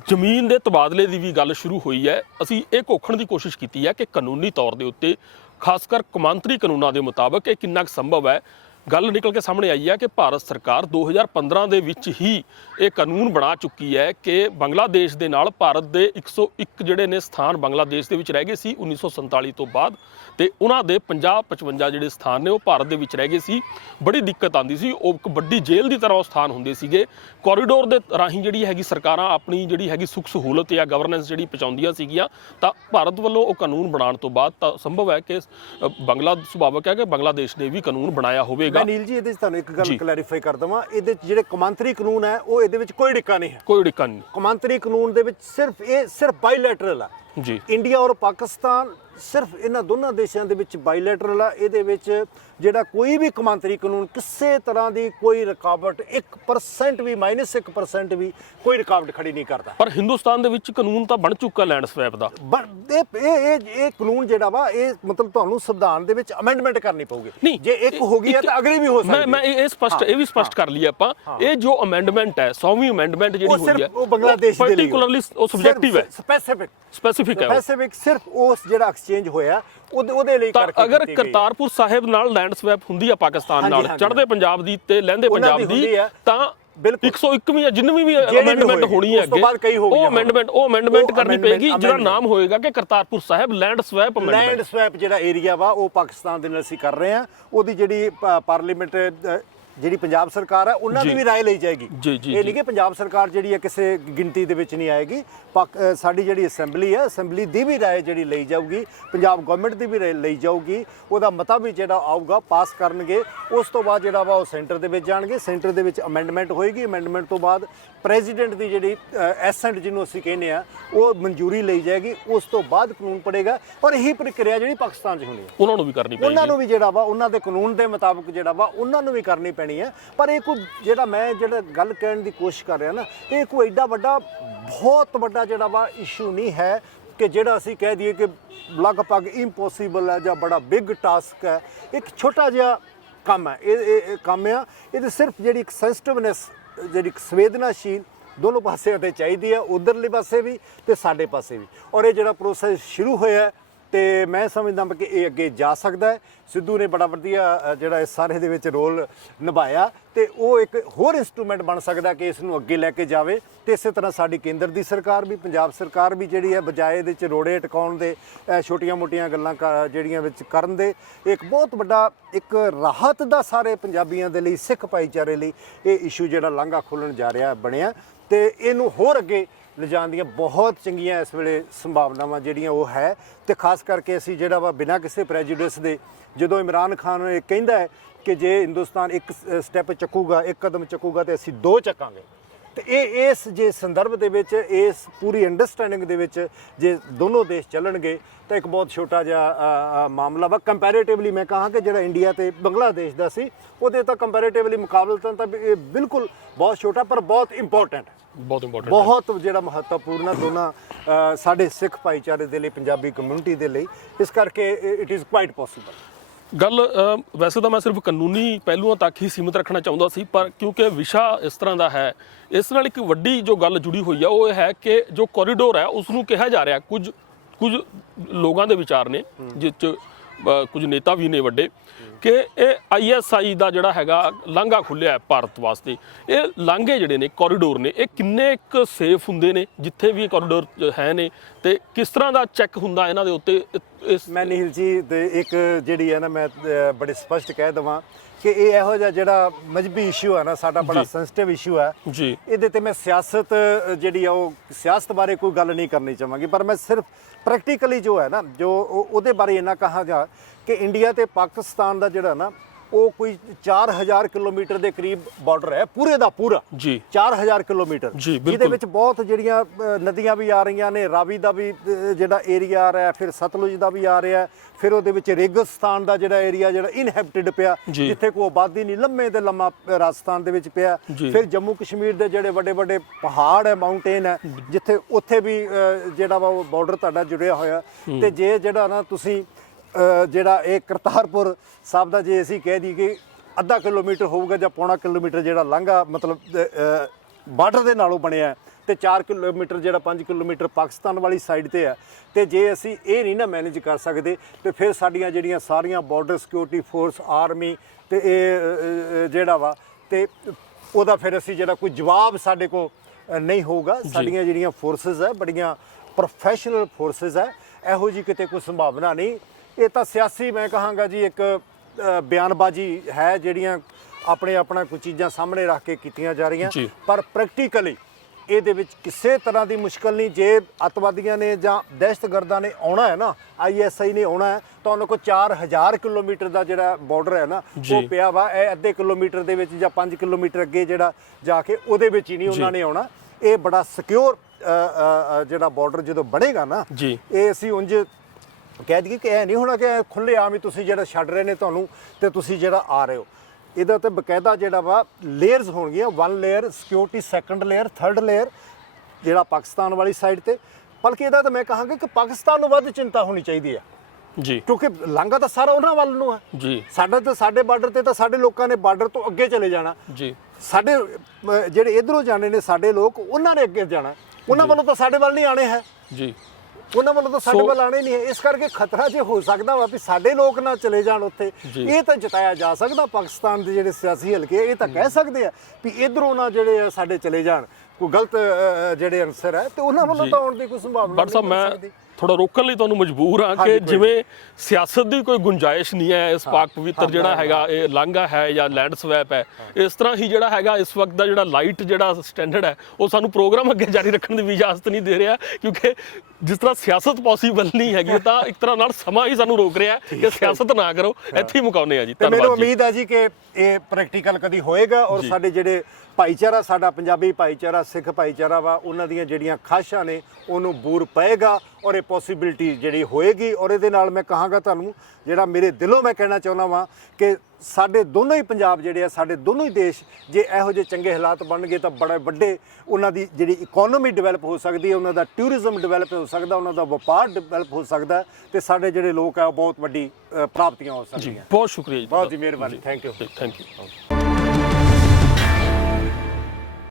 ਜ਼ਮੀਨ ਦੇ ਤਬਾਦਲੇ ਦੀ ਵੀ ਗੱਲ ਸ਼ੁਰੂ ਹੋਈ ਹੈ। ਅਸੀਂ ਇਹ ਕੋਖਣ ਦੀ ਕੋਸ਼ਿਸ਼ ਕੀਤੀ ਹੈ ਕਿ ਕਾਨੂੰਨੀ ਤੌਰ ਦੇ ਉੱਤੇ ਖਾਸ ਕਰ ਕੌਮਾਂਤਰੀ ਕਾਨੂੰਨਾਂ ਦੇ ਮੁਤਾਬਕ ਇਹ ਕਿੰਨਾ ਕੁ ਸੰਭਵ ਹੈ। ਗੱਲ ਨਿਕਲ ਕੇ ਸਾਹਮਣੇ ਆਈ ਹੈ ਕਿ ਭਾਰਤ ਸਰਕਾਰ 2015 ਦੇ ਵਿੱਚ ਹੀ ਇਹ ਕਾਨੂੰਨ ਬਣਾ ਚੁੱਕੀ ਹੈ ਕਿ ਬੰਗਲਾਦੇਸ਼ ਦੇ ਨਾਲ ਭਾਰਤ ਦੇ 101 ਜਿਹੜੇ ਨੇ ਸਥਾਨ ਬੰਗਲਾਦੇਸ਼ ਦੇ ਵਿੱਚ ਰਹਿ ਗਏ ਸੀ 1947 ਤੋਂ ਬਾਅਦ। ਤੇ ਉਹਨਾਂ ਦੇ 50 55 ਜਿਹੜੇ ਸਥਾਨ ਨੇ ਉਹ ਭਾਰਤ ਦੇ ਵਿੱਚ ਰਹਿ ਗਏ ਸੀ। ਬੜੀ ਦਿੱਕਤ ਆਂਦੀ ਸੀ ਉਹ ਇੱਕ ਵੱਡੀ ਜੇਲ੍ਹ ਦੀ ਤਰ੍ਹਾਂ ਉਹ ਸਥਾਨ ਹੁੰਦੇ ਸੀਗੇ। ਕੋਰੀਡੋਰ ਦੇ ਰਾਹੀਂ ਜਿਹੜੀ ਹੈਗੀ ਸਰਕਾਰਾਂ ਆਪਣੀ ਜਿਹੜੀ ਹੈਗੀ ਸੁੱਖ ਸਹੂਲਤ ਜਾਂ ਗਵਰਨੈਂਸ ਜਿਹੜੀ ਪਹੁੰਚਾਉਂਦੀਆਂ ਸੀਗੀਆਂ ਤਾਂ ਭਾਰਤ ਵੱਲੋਂ ਉਹ ਕਾਨੂੰਨ ਬਣਾਉਣ ਤੋਂ ਬਾਅਦ ਤਾਂ ਸੰਭਵ ਹੈ ਕਿ ਬੰਗਲਾ ਸੁਭਾਵਕ ਹੈ ਕਿ ਬੰਗਲਾਦੇਸ਼ ਨੇ ਵੀ ਕਾਨੂੰਨ ਬਣਾਇਆ ਹੋਵੇਗਾ। ਮੈਂ ਨੀਲ ਜੀ ਇਹਦੇ 'ਚ ਤੁਹਾਨੂੰ ਇੱਕ ਗੱਲ। ਕਲੈਰੀਫਾਈ ਕਰ ਦਵਾਂ। ਇਹਦੇ ਜਿਹੜੇ ਕੌਮਾਂਤਰੀ ਕਾਨੂੰਨ ਹੈ ਉਹ ਇਹਦੇ ਵਿੱਚ ਕੋਈ ਡਿੱਕਾ ਨਹੀਂ ਹੈ। ਕੋਈ ਅੜਿੱਕਾ ਨਹੀਂ। ਕੌਮਾਂਤਰੀ ਕਾਨੂੰਨ ਦੇ ਵਿੱਚ ਸਿਰਫ ਇਹ ਸਿਰਫ ਬਾਇਲੈਟਰਲ ਆ। ਜੀ। ਇੰਡੀਆ ਔਰ ਪਾਕਿਸਤਾਨ ਸਿਰਫ ਇਹਨਾਂ ਦੋਨਾਂ ਦੇਸ਼ਾਂ ਦੇ ਵਿੱਚ ਬਾਇਲੈਟਰਲ ਆ। ਇਹਦੇ ਵਿੱਚ ਜਿਹੜਾ ਕੋਈ ਵੀ ਕੌਮਾਂਤਰੀ ਕਾਨੂੰਨ ਕਿਸੇ ਤਰ੍ਹਾਂ ਦੀ ਕੋਈ ਰੁਕਾਵਟ 1% ਵੀ -1% ਵੀ ਕੋਈ ਰੁਕਾਵਟ ਖੜੀ ਨਹੀਂ ਕਰਦਾ। ਪਰ ਹਿੰਦੁਸਤਾਨ ਦੇ ਵਿੱਚ ਕਾਨੂੰਨ ਤਾਂ ਬਣ ਚੁੱਕਾ ਲੈਂਡ ਸਵੈਪ ਦਾ। ਪਰ ਇਹ ਇਹ ਇਹ ਕਾਨੂੰਨ ਜਿਹੜਾ ਵਾ ਇਹ ਮਤਲਬ ਤੁਹਾਨੂੰ ਸੰਵਿਧਾਨ ਦੇ ਵਿੱਚ ਅਮੈਂਡਮੈਂਟ ਕਰਨੀ ਪਊਗੀ। ਜੇ ਇੱਕ ਹੋ ਗਈ ਹੈ ਤਾਂ ਅਗਲੀ ਵੀ ਹੋ ਸਕਦੀ ਮੈਂ ਮੈਂ ਇਹ ਸਪਸ਼ਟ ਇਹ ਵੀ ਸਪਸ਼ਟ ਕਰ ਲਈ ਆਪਾਂ। ਇਹ ਜੋ ਅਮੈਂਡਮੈਂਟ ਹੈ 100ਵੀਂ ਅਮੈਂਡਮੈਂਟ ਜਿਹੜੀ ਹੋਈ ਹੈ ਸਿਰਫ ਉਹ ਬੰਗਲਾਦੇਸ਼ ਦੇ ਲਈ ਪਾਰਟਿਕੂਲਰਲੀ ਉਹ ਸਬਜੈਕਟਿਵ ਹੈ। ਸਪੈਸੀਫਿਕ ਸਪੈਸੀਫਿਕ ਸਪੈਸੀਫਿਕ ਹੈ ਉਹ। ਪੈਸੀਫਿਕ ਸਿਰਫ ਉਸ ਜਿਹੜਾ ਐਕਸਚੇਂਜ ਹੋਇਆ ਉਹਦੇ ਉਹਦੇ ਲਈ ਤਾਂ ਕਰਕੇ ਅਗਰ। ਕਰਤਾਰਪੁਰ ਸਾਹਿਬ ਨਾਲ ਲੈਂਡ ਸਵੈਪ ਹੁੰਦੀ ਆ ਪਾਕਿਸਤਾਨ ਨਾਲ। ਚੜ੍ਹਦੇ ਪੰਜਾਬ ਦੀ ਤੇ ਲਹਿੰਦੇ ਪੰਜਾਬ ਦੀ ਆ। ਤਾਂ ਬਿਲਕੁਲ। 101ਵੀਂ ਜਾਂ ਜਿੰਨਵੀਂ ਵੀ ਅਮੈਂਡਮੈਂਟ ਹੋਣੀ ਹੈ ਅੱਗੇ ਉਹ। ਅਮੈਂਡਮੈਂਟ ਉਹ ਅਮੈਂਡਮੈਂਟ ਕਰਨੀ ਪਏਗੀ ਜਿਹੜਾ amendment। ਨਾਮ ਹੋਏਗਾ ਕਿ Kartarpur Sahib land swap land amendment swap ਜਿਹੜਾ ਏਰੀਆ ਵਾ ਉਹ ਪਾਕਿਸਤਾਨ ਦੇ ਨਾਲ ਅਸੀਂ ਕਰ ਰਹੇ ਹਾਂ ਉਹਦੀ ਜਿਹੜੀ ਪਾਰਲੀਮੈਂਟ ਜਿਹੜੀ ਪੰਜਾਬ ਸਰਕਾਰ ਹੈ ਉਹਨਾਂ ਦੀ। ਵੀ ਰਾਏ ਲਈ ਜਾਏਗੀ। ਇਹ। ਨਹੀਂ ਕਿ ਪੰਜਾਬ ਸਰਕਾਰ ਜਿਹੜੀ ਹੈ ਕਿਸੇ ਗਿਣਤੀ ਦੇ ਵਿੱਚ ਨਹੀਂ ਆਏਗੀ। ਸਾਡੀ ਜਿਹੜੀ ਅਸੈਂਬਲੀ ਹੈ ਅਸੈਂਬਲੀ ਦੀ ਵੀ ਰਾਏ ਜਿਹੜੀ ਲਈ ਜਾਊਗੀ ਪੰਜਾਬ ਗਵਰਨਮੈਂਟ ਦੀ ਵੀ ਲਈ ਜਾਊਗੀ ਉਹਦਾ ਮਤਾ ਵੀ ਜਿਹੜਾ ਆਊਗਾ ਪਾਸ ਕਰਨਗੇ। ਉਸ ਤੋਂ ਬਾਅਦ ਜਿਹੜਾ ਵਾ ਉਹ ਸੈਂਟਰ ਦੇ ਵਿੱਚ ਜਾਣਗੇ। ਸੈਂਟਰ ਦੇ ਵਿੱਚ ਅਮੈਂਡਮੈਂਟ ਹੋਏਗੀ। ਅਮੈਂਡਮੈਂਟ ਤੋਂ ਬਾਅਦ ਪ੍ਰੈਜ਼ੀਡੈਂਟ ਦੀ ਜਿਹੜੀ ਐਸੈਂਟ ਜਿਹਨੂੰ ਅਸੀਂ ਕਹਿੰਦੇ ਆ ਉਹ ਮਨਜ਼ੂਰੀ ਲਈ ਜਾਏਗੀ। ਉਸ ਤੋਂ ਬਾਅਦ ਕਾਨੂੰਨ ਪੜੇਗਾ। ਔਰ ਇਹੀ ਪ੍ਰਕਿਰਿਆ ਜਿਹੜੀ ਪਾਕਿਸਤਾਨ 'ਚ ਹੋਣੀ ਹੈ। ਉਹਨਾਂ ਨੂੰ ਵੀ ਕਰਨੀ ਉਹਨਾਂ ਪਏਗੀ। ਨੂੰ ਵੀ ਜਿਹੜਾ ਵਾ ਉਹਨਾਂ ਦੇ ਕਾਨੂੰਨ ਦੇ ਮੁਤਾਬਕ ਜਿਹੜਾ ਵਾ ਉਹਨਾਂ ਨੂੰ ਵੀ ਕਰਨੀ ਪੈਣੀ ਹੈ। ਪਰ ਇਹ ਕੋਈ ਜਿਹੜਾ ਮੈਂ ਜਿਹੜਾ ਗੱਲ ਕਹਿਣ ਦੀ ਕੋਸ਼ਿਸ਼ ਕਰ ਰਿਹਾ ਨਾ, ਇਹ ਕੋਈ ਐਡਾ ਵੱਡਾ, ਬਹੁਤ ਵੱਡਾ ਜਿਹੜਾ ਵਾ ਇਸ਼ੂ ਨਹੀਂ ਹੈ ਕਿ ਜਿਹੜਾ ਅਸੀਂ ਕਹਿ ਦਈਏ ਕਿ ਲਗਭਗ ਇੰਪੋਸੀਬਲ ਹੈ ਜਾਂ ਬੜਾ ਬਿਗ ਟਾਸਕ ਹੈ। ਇੱਕ ਛੋਟਾ ਜਿਹਾ ਕੰਮ ਹੈ, ਇਹ ਇਹ ਕੰਮ ਆ। ਇਹਦੇ ਸਿਰਫ ਜਿਹੜੀ ਇੱਕ ਸੈਂਸਿਟਿਵਨੈਸ ਜਿਹੜੀ ਇੱਕ ਸੰਵੇਦਨਾਸ਼ੀਲ ਦੋਨੋਂ ਪਾਸੇ ਤੇ ਚਾਹੀਦੀ ਹੈ, ਉਧਰਲੇ ਪਾਸੇ ਵੀ ਤੇ ਸਾਡੇ ਪਾਸੇ ਵੀ। ਔਰ ਇਹ ਜਿਹੜਾ ਪ੍ਰੋਸੈਸ ਸ਼ੁਰੂ ਹੋਇਆ ਤੇ ਮੈਂ ਸਮਝਦਾ ਕਿ ਇਹ ਅੱਗੇ ਜਾ ਸਕਦਾ ਹੈ। ਸਿੱਧੂ ਨੇ ਬੜਾ ਵਧੀਆ ਜਿਹੜਾ ਇਸ ਸਾਰੇ ਦੇ ਵਿੱਚ ਰੋਲ ਨਿਭਾਇਆ ਤੇ ਉਹ ਇੱਕ ਹੋਰ ਇਨਸਟਰੂਮੈਂਟ ਬਣ ਸਕਦਾ ਕਿ ਇਸ ਨੂੰ ਅੱਗੇ ਲੈ ਕੇ ਜਾਵੇ। ਤੇ ਇਸੇ ਤਰ੍ਹਾਂ ਸਾਡੀ ਕੇਂਦਰ ਦੀ ਸਰਕਾਰ ਵੀ, ਪੰਜਾਬ ਸਰਕਾਰ ਵੀ ਜਿਹੜੀ ਹੈ, ਬਜਾਏ ਇਹਦੇ ਚ ਰੋੜੇ ਟਿਕਾਉਣ ਦੇ ਛੋਟੀਆਂ-ਮੋਟੀਆਂ ਗੱਲਾਂ ਕਰ- ਜਿਹੜੀਆਂ ਵਿੱਚ ਕਰਨ ਦੇ, ਇੱਕ ਬਹੁਤ ਵੱਡਾ, ਇੱਕ ਰਾਹਤ ਦਾ ਸਾਰੇ ਪੰਜਾਬੀਆਂ ਦੇ ਲਈ, ਸਿੱਖ ਭਾਈਚਾਰੇ ਲਈ ਇਹ ਇਸ਼ੂ ਜਿਹੜਾ ਲਾਂਘਾ ਖੋਲਣ ਜਾ ਰਿਹਾ ਬਣਿਆ। ਤੇ ਇਹਨੂੰ ਹੋਰ ਅੱਗੇ ਲਿਜਾਣ ਦੀਆਂ ਬਹੁਤ ਚੰਗੀਆਂ ਇਸ ਵੇਲੇ ਸੰਭਾਵਨਾਵਾਂ ਜਿਹੜੀਆਂ ਉਹ ਹੈ। ਤੇ ਖਾਸ ਕਰਕੇ ਅਸੀਂ ਜਿਹੜਾ ਵਾ ਬਿਨਾਂ ਕਿਸੇ ਪ੍ਰੈਜੂਡਿਸ ਦੇ, ਜਦੋਂ ਇਮਰਾਨ ਖਾਨ ਇਹ ਕਹਿੰਦਾ ਹੈ ਕਿ ਜੇ ਹਿੰਦੁਸਤਾਨ ਇੱਕ ਸਟੈਪ ਚੱਕੂਗਾ, ਇੱਕ ਕਦਮ ਚੱਕੂਗਾ ਤੇ ਅਸੀਂ ਦੋ ਚੱਕਾਂਗੇ। ਤੇ ਇਹ ਇਸ ਜੇ ਸੰਦਰਭ ਦੇ ਵਿੱਚ ਇਸ ਪੂਰੀ ਅੰਡਰਸਟੈਂਡਿੰਗ ਦੇ ਵਿੱਚ ਜੇ ਦੋਨੋਂ ਦੇਸ਼ ਚੱਲਣਗੇ ਤਾਂ ਇੱਕ ਬਹੁਤ ਛੋਟਾ ਜਿਹਾ ਮਾਮਲਾ ਵਾ। ਕੰਪੈਰੀਟਿਵਲੀ ਮੈਂ ਕਹਾਂ ਕਿ ਜਿਹੜਾ ਇੰਡੀਆ ਤੇ ਬੰਗਲਾਦੇਸ਼ ਦਾ ਸੀ ਉਹਦੇ ਤਾਂ ਕੰਪੈਰੀਟਿਵਲੀ ਮੁਕਾਬਲਤਨ ਤਾਂ ਇਹ ਬਿਲਕੁਲ ਬਹੁਤ ਛੋਟਾ ਪਰ ਬਹੁਤ ਇੰਪੋਰਟੈਂਟ ਬਹੁਤ ਇੰਪੋਰਟੈਂਟ ਬਹੁਤ ਜਿਹੜਾ ਮਹੱਤਵਪੂਰਨ ਹੈ ਦੋਨਾਂ ਸਾਡੇ ਸਿੱਖ ਭਾਈਚਾਰੇ ਦੇ ਲਈ ਪੰਜਾਬੀ ਕਮਿਊਨਿਟੀ ਦੇ ਲਈ। ਇਸ ਕਰਕੇ ਇਟ ਇਜ਼ ਕੁਆਇਟ ਪੋਸੀਬਲ ਗੱਲ ਵੈਸੇ ਤਾਂ ਮੈਂ ਸਿਰਫ ਕਾਨੂੰਨੀ ਪਹਿਲੂਆਂ ਤੱਕ ਹੀ ਸੀਮਿਤ ਰੱਖਣਾ ਚਾਹੁੰਦਾ ਸੀ, ਪਰ ਕਿਉਂਕਿ ਵਿਸ਼ਾ ਇਸ ਤਰ੍ਹਾਂ ਦਾ ਹੈ, ਇਸ ਨਾਲ ਇੱਕ ਵੱਡੀ ਜੋ ਗੱਲ ਜੁੜੀ ਹੋਈ ਆ, ਉਹ ਇਹ ਹੈ ਕਿ ਜੋ ਕੋਰੀਡੋਰ ਹੈ ਉਸ ਨੂੰ ਕਿਹਾ ਜਾ ਰਿਹਾ ਕੁਝ ਕੁਝ ਲੋਕਾਂ ਦੇ ਵਿਚਾਰ ਨੇ ਜਿਸ 'ਚ ਕੁਝ ਨੇਤਾ ਵੀ ਨੇ ਵੱਡੇ। ਕਿ ਇਹ ਆਈਐਸਆਈ ਦਾ ਜਿਹੜਾ ਹੈਗਾ ਲਾਂਘਾ ਖੁੱਲਿਆ ਹੈ ਭਾਰਤ ਵਾਸਤੇ। ਇਹ ਲਾਂਘੇ ਜਿਹੜੇ ਨੇ ਕੋਰੀਡੋਰ ਨੇ, ਇਹ ਕਿੰਨੇ ਕੁ ਸੇਫ ਹੁੰਦੇ ਨੇ, ਜਿੱਥੇ ਵੀ ਇਹ ਕੋਰੀਡੋਰ ਹੈ ਨੇ ਤੇ ਕਿਸ ਤਰ੍ਹਾਂ ਦਾ ਚੈੱਕ ਹੁੰਦਾ ਇਹਨਾਂ ਦੇ ਉੱਤੇ? ਇਸ ਮੈਂ ਨਿਹਿਲ ਜੀ ਦੇ ਇੱਕ ਜਿਹੜੀ ਹੈ ਨਾ ਮੈਂ ਬੜੇ ਸਪਸ਼ਟ ਕਹਿ ਦਵਾਂ ਕਿ ਇਹ ਇਹੋ ਜਿਹਾ ਜਿਹੜਾ ਮਜਬੀ ਇਸ਼ੂ ਹੈ ਨਾ ਸਾਡਾ ਬੜਾ। ਸੈਂਸਿਟਿਵ ਇਸ਼ੂ ਹੈ ਜੀ ਇਹਦੇ ਤੇ ਮੈਂ ਸਿਆਸਤ ਜਿਹੜੀ ਆ ਉਹ ਸਿਆਸਤ ਬਾਰੇ ਕੋਈ ਗੱਲ ਨਹੀਂ ਕਰਨੀ ਚਾਹਾਂਗੀ ਪਰ ਮੈਂ ਸਿਰਫ ਪ੍ਰੈਕਟੀਕਲੀ ਜੋ ਹੈ ਨਾ ਜੋ ਉਹ- ਉਹਦੇ ਬਾਰੇ ਇਹਨਾਂ ਕਹਾ ਜਾ ਕਿ ਇੰਡੀਆ ਤੇ ਪਾਕਿਸਤਾਨ ਦਾ ਜਿਹੜਾ ਨਾ ਉਹ ਕੋਈ 4000 ਕਿਲੋਮੀਟਰ ਦੇ ਕਰੀਬ ਬਾਰਡਰ ਹੈ ਪੂਰੇ ਦਾ ਪੂਰਾ ਜੀ 4000 ਕਿਲੋਮੀਟਰ ਜਿਹਦੇ। ਵਿੱਚ ਬਹੁਤ ਜਿਹੜੀਆਂ ਨਦੀਆਂ ਵੀ ਆ ਰਹੀਆਂ ਨੇ ਰਾਵੀ ਦਾ ਵੀ ਜਿਹੜਾ ਏਰੀਆ ਆ ਰਿਹਾ ਫਿਰ ਸਤਲੁਜ ਦਾ ਵੀ ਆ ਰਿਹਾ ਫਿਰ ਉਹਦੇ ਵਿੱਚ ਰੇਗਿਸਤਾਨ ਦਾ ਜਿਹੜਾ ਏਰੀਆ ਜਿਹੜਾ ਇਨਹੈਬਿਟਡ ਪਿਆ। ਜਿੱਥੇ ਕੋਈ ਆਬਾਦੀ ਨਹੀਂ ਲੰਮੇ ਤੇ ਲੰਮਾ ਰਾਜਸਥਾਨ ਦੇ ਵਿੱਚ ਪਿਆ। ਫਿਰ ਜੰਮੂ ਕਸ਼ਮੀਰ ਦੇ ਜਿਹੜੇ ਵੱਡੇ ਵੱਡੇ ਪਹਾੜ ਹੈ ਮਾਊਂਟੇਨ ਹੈ ਜਿੱਥੇ ਉੱਥੇ ਵੀ ਜਿਹੜਾ ਵਾ ਉਹ ਬਾਰਡਰ ਤੁਹਾਡਾ ਜੁੜਿਆ ਹੋਇਆ ਤੇ ਜੇ ਜਿਹੜਾ ਨਾ ਤੁਸੀਂ ਜਿਹੜਾ ਇਹ ਕਰਤਾਰਪੁਰ ਸਾਹਿਬ ਦਾ ਜੇ ਅਸੀਂ ਕਹਿ ਦਈਏ ਕਿ ਅੱਧਾ ਕਿਲੋਮੀਟਰ ਹੋਊਗਾ ਜਾਂ ਪੌਣਾ ਕਿਲੋਮੀਟਰ ਜਿਹੜਾ ਲਾਂਘਾ ਮਤਲਬ ਬਾਰਡਰ ਦੇ ਨਾਲੋਂ ਬਣਿਆ ਤੇ 4 ਕਿਲੋਮੀਟਰ ਜਿਹੜਾ 5 ਕਿਲੋਮੀਟਰ ਪਾਕਿਸਤਾਨ ਵਾਲੀ ਸਾਈਡ ਤੇ ਹੈ। ਤੇ ਜੇ ਅਸੀਂ ਇਹ ਨਹੀਂ ਨਾ ਮੈਨੇਜ ਕਰ ਸਕਦੇ ਤੇ ਫਿਰ ਸਾਡੀਆਂ ਜਿਹੜੀਆਂ ਸਾਰੀਆਂ ਬਾਰਡਰ ਸਿਕਿਉਰਿਟੀ ਫੋਰਸ ਆਰਮੀ ਤੇ ਇਹ ਜਿਹੜਾ ਵਾ ਤੇ ਉਹਦਾ ਫਿਰ ਅਸੀਂ ਜਿਹੜਾ ਕੋਈ ਜਵਾਬ ਸਾਡੇ ਕੋ ਨਹੀਂ ਹੋਊਗਾ। ਸਾਡੀਆਂ ਜਿਹੜੀਆਂ ਫੋਰਸਸ ਹੈ ਬੜੀਆਂ ਪ੍ਰੋਫੈਸ਼ਨਲ ਫੋਰਸਸ ਹੈ ਇਹੋ ਜੀ ਕਿਤੇ ਕੋਈ ਸੰਭਾਵਨਾ ਨਹੀਂ। ਇਹ ਤਾਂ ਸਿਆਸੀ ਮੈਂ ਕਹਾਂਗਾ ਜੀ ਇੱਕ ਬਿਆਨਬਾਜ਼ੀ ਹੈ ਜਿਹੜੀਆਂ ਆਪਣੇ ਆਪਣਾ ਕੋਈ ਚੀਜ਼ਾਂ ਸਾਹਮਣੇ ਰੱਖ ਕੇ ਕੀਤੀਆਂ ਜਾ ਰਹੀਆਂ। ਪਰ ਪ੍ਰੈਕਟੀਕਲੀ ਇਹਦੇ ਵਿੱਚ ਕਿਸੇ ਤਰ੍ਹਾਂ ਦੀ ਮੁਸ਼ਕਲ ਨਹੀਂ ਜੇ ਅਤਵਾਦੀਆਂ ਨੇ ਜਾਂ ਦਹਿਸ਼ਤਗਰਦਾਂ ਨੇ ਆਉਣਾ ਹੈ ਨਾ ਆਈਐਸਆਈ ਨੇ ਆਉਣਾ ਹੈ ਤਾਂ ਉਹਨਾਂ ਕੋਲ 4000 ਕਿਲੋਮੀਟਰ ਦਾ ਜਿਹੜਾ ਬਾਰਡਰ ਹੈ ਨਾ। ਉਹ ਪਿਆ ਵਾ ਇਹ ਅੱਧੇ ਕਿਲੋਮੀਟਰ ਦੇ ਵਿੱਚ ਜਾਂ 5 ਕਿਲੋਮੀਟਰ ਅੱਗੇ ਜਿਹੜਾ ਜਾ ਕੇ ਉਹਦੇ ਵਿੱਚ ਹੀ ਨਹੀਂ ਉਹਨਾਂ ਨੇ ਆਉਣਾ ਇਹ ਬੜਾ ਸਿਕਿਉਰ ਜਿਹੜਾ ਬਾਰਡਰ ਜਦੋਂ ਬਣੇਗਾ ਨਾ। ਇਹ ਅਸੀਂ ਉਂਝ ਕਹਿ ਦਈਏ ਕਿ ਇਹ ਨਹੀਂ ਹੋਣਾ ਕਿ ਖੁੱਲੇ ਆਮ ਹੀ ਤੁਸੀਂ ਜਿਹੜਾ ਛੱਡ ਰਹੇ ਨੇ ਤੁਹਾਨੂੰ ਤੇ ਤੁਸੀਂ ਜਿਹੜਾ ਆ ਰਹੇ ਹੋ। ਇਹਦਾ ਤੇ ਬਕਾਇਦਾ ਜਿਹੜਾ ਵਾ ਲੇਅਰਸ ਹੋਣਗੀਆਂ one layer security second layer third layer ਜਿਹੜਾ ਪਾਕਿਸਤਾਨ ਵਾਲੀ ਸਾਈਡ ਤੇ। ਬਲਕਿ ਇਹਦਾ ਤਾਂ ਮੈਂ ਕਹਾਂਗਾ ਕਿ ਪਾਕਿਸਤਾਨ ਨੂੰ ਵੱਧ ਚਿੰਤਾ ਹੋਣੀ ਚਾਹੀਦੀ ਹੈ। ਜੀ। ਕਿਉਂਕਿ ਲਾਂਘਾ ਤਾਂ ਸਾਰਾ ਉਹਨਾਂ ਵੱਲ ਨੂੰ ਹੈ। ਜੀ। ਸਾਡਾ ਤੇ ਸਾਡੇ ਬਾਰਡਰ ਤੇ ਤਾਂ ਸਾਡੇ ਲੋਕਾਂ ਨੇ ਬਾਰਡਰ ਤੋਂ ਅੱਗੇ ਚਲੇ ਜਾਣਾ। ਜੀ। ਸਾਡੇ ਜਿਹੜੇ ਇਧਰੋਂ ਜਾਣੇ ਨੇ ਸਾਡੇ ਲੋਕ ਉਹਨਾਂ ਨੇ ਅੱਗੇ ਜਾਣਾ। ਉਹਨਾਂ ਵੱਲੋਂ ਤਾਂ ਸਾਡੇ ਵੱਲ ਨਹੀਂ ਆਣੇ ਹੈ। ਜੀ। ਉਹਨਾਂ ਵੱਲੋਂ ਤਾਂ ਸਾਡੇ ਵੱਲ ਆਣੇ ਨਹੀਂ ਹੈ। ਇਸ ਕਰਕੇ ਖਤਰਾ ਜੇ ਹੋ ਸਕਦਾ ਵਾ ਵੀ ਸਾਡੇ ਲੋਕ ਨਾ ਚਲੇ ਜਾਣ ਉੱਥੇ। ਇਹ ਤਾਂ ਜਤਾਇਆ ਜਾ ਸਕਦਾ ਪਾਕਿਸਤਾਨ ਦੇ ਜਿਹੜੇ ਸਿਆਸੀ ਹਲਕੇ ਇਹ ਤਾਂ ਕਹਿ ਸਕਦੇ ਆ ਵੀ ਇਧਰੋਂ ਨਾ ਜਿਹੜੇ ਆ ਸਾਡੇ ਚਲੇ ਜਾਣ। ਕੋਈ ਗਲਤ ਜਿਹੜੇ ਅਨਸਰ ਹੈ ਤੇ ਉਹਨਾਂ ਵੱਲੋਂ। ਤਾਂ ਆਉਣ ਦੀ ਕੋਈ ਸੰਭਾਵਨਾ ਨਹੀਂ ਮੈਂ। ਥੋੜਾ ਰੋਕਣ ਲਈ ਤੁਹਾਨੂੰ ਮਜਬੂਰ ਹਾਂ ਹਾਂਜੀ, ਕਿ ਜਿਵੇਂ ਸਿਆਸਤ ਦੀ ਕੋਈ ਗੁੰਜਾਇਸ਼ ਨਹੀਂ ਹੈ ਇਸ ਪਾਕ ਪਵਿੱਤਰ ਜਿਹੜਾ ਹੈਗਾ ਇਹ ਲਾਂਘਾ ਹੈ ਜਾਂ ਲੈਂਡ ਸਵੈਪ ਹੈ। ਇਸ ਤਰ੍ਹਾਂ ਹੀ ਜਿਹੜਾ ਹੈਗਾ ਇਸ ਵਕਤ ਦਾ ਜਿਹੜਾ ਲਾਈਟ ਜਿਹੜਾ ਸਟੈਂਡਰਡ ਹੈ ਉਹ ਸਾਨੂੰ ਪ੍ਰੋਗਰਾਮ ਅੱਗੇ ਜਾਰੀ ਰੱਖਣ ਦੀ ਵੀ ਇਜਾਜ਼ਤ ਨਹੀਂ ਦੇ ਰਿਹਾ ਕਿਉਂਕਿ ਜਿਸ ਤਰ੍ਹਾਂ ਸਿਆਸਤ ਪੋਸੀਬਲ ਨਹੀਂ ਹੈਗੀ ਤਾਂ ਇੱਕ ਤਰ੍ਹਾਂ ਨਾਲ ਸਮਾਂ ਹੀ ਸਾਨੂੰ ਰੋਕ ਰਿਹਾ ਕਿ ਸਿਆਸਤ ਨਾ ਕਰੋ ਇੱਥੇ ਹੀ ਮੁਕਾਉਂਦੇ ਆ ਜੀ ਮੈਨੂੰ ਧੰਨਵਾਦ ਜੀ। ਉਮੀਦ ਹੈ ਜੀ ਕਿ ਇਹ ਪ੍ਰੈਕਟੀਕਲ ਕਦੀ ਹੋਏਗਾ ਔਰ। ਸਾਡੇ ਜਿਹੜੇ ਭਾਈਚਾਰਾ ਸਾਡਾ ਪੰਜਾਬੀ ਭਾਈਚਾਰਾ ਸਿੱਖ ਭਾਈਚਾਰਾ ਵਾ ਉਹਨਾਂ ਦੀਆਂ ਜਿਹੜੀਆਂ ਖਾਸ਼ਾਂ ਨੇ ਉਹਨੂੰ ਬੂਰ ਪਏਗਾ ਔਰ ਇਹ ਪੋਸਿਬਿਲਿਟੀ ਜਿਹੜੀ ਹੋਏਗੀ ਔਰ ਇਹਦੇ ਨਾਲ ਮੈਂ ਕਹਾਂਗਾ ਤੁਹਾਨੂੰ ਜਿਹੜਾ ਮੇਰੇ ਦਿਲੋਂ ਮੈਂ ਕਹਿਣਾ ਚਾਹੁੰਦਾ ਵਾਂ ਕਿ ਸਾਡੇ ਦੋਨੋਂ ਹੀ ਪੰਜਾਬ ਜਿਹੜੇ ਆ ਸਾਡੇ ਦੋਨੋਂ ਹੀ ਦੇਸ਼ ਜੇ ਇਹੋ ਜਿਹੇ ਚੰਗੇ ਹਾਲਾਤ ਬਣਨਗੇ ਤਾਂ ਬੜੇ ਵੱਡੇ ਉਹਨਾਂ ਦੀ ਜਿਹੜੀ ਇਕਨੋਮੀ ਡਿਵੈਲਪ ਹੋ ਸਕਦੀ ਹੈ ਉਹਨਾਂ ਦਾ ਟੂਰਿਜ਼ਮ ਡਿਵੈਲਪ ਹੋ ਸਕਦਾ ਉਹਨਾਂ ਦਾ ਵਪਾਰ ਡਿਵੈਲਪ ਹੋ ਸਕਦਾ ਤੇ ਸਾਡੇ ਜਿਹੜੇ ਲੋਕ ਆ ਉਹ ਬਹੁਤ ਵੱਡੀ ਪ੍ਰਾਪਤੀਆਂ ਹੋ ਜੀ ਸਕਦੀਆਂ ਬਹੁਤ ਸ਼ੁਕਰੀਆ ਜੀ। ਬਹੁਤ ਹੀ ਮਿਹਰਬਾਨੀ। Thank you thank you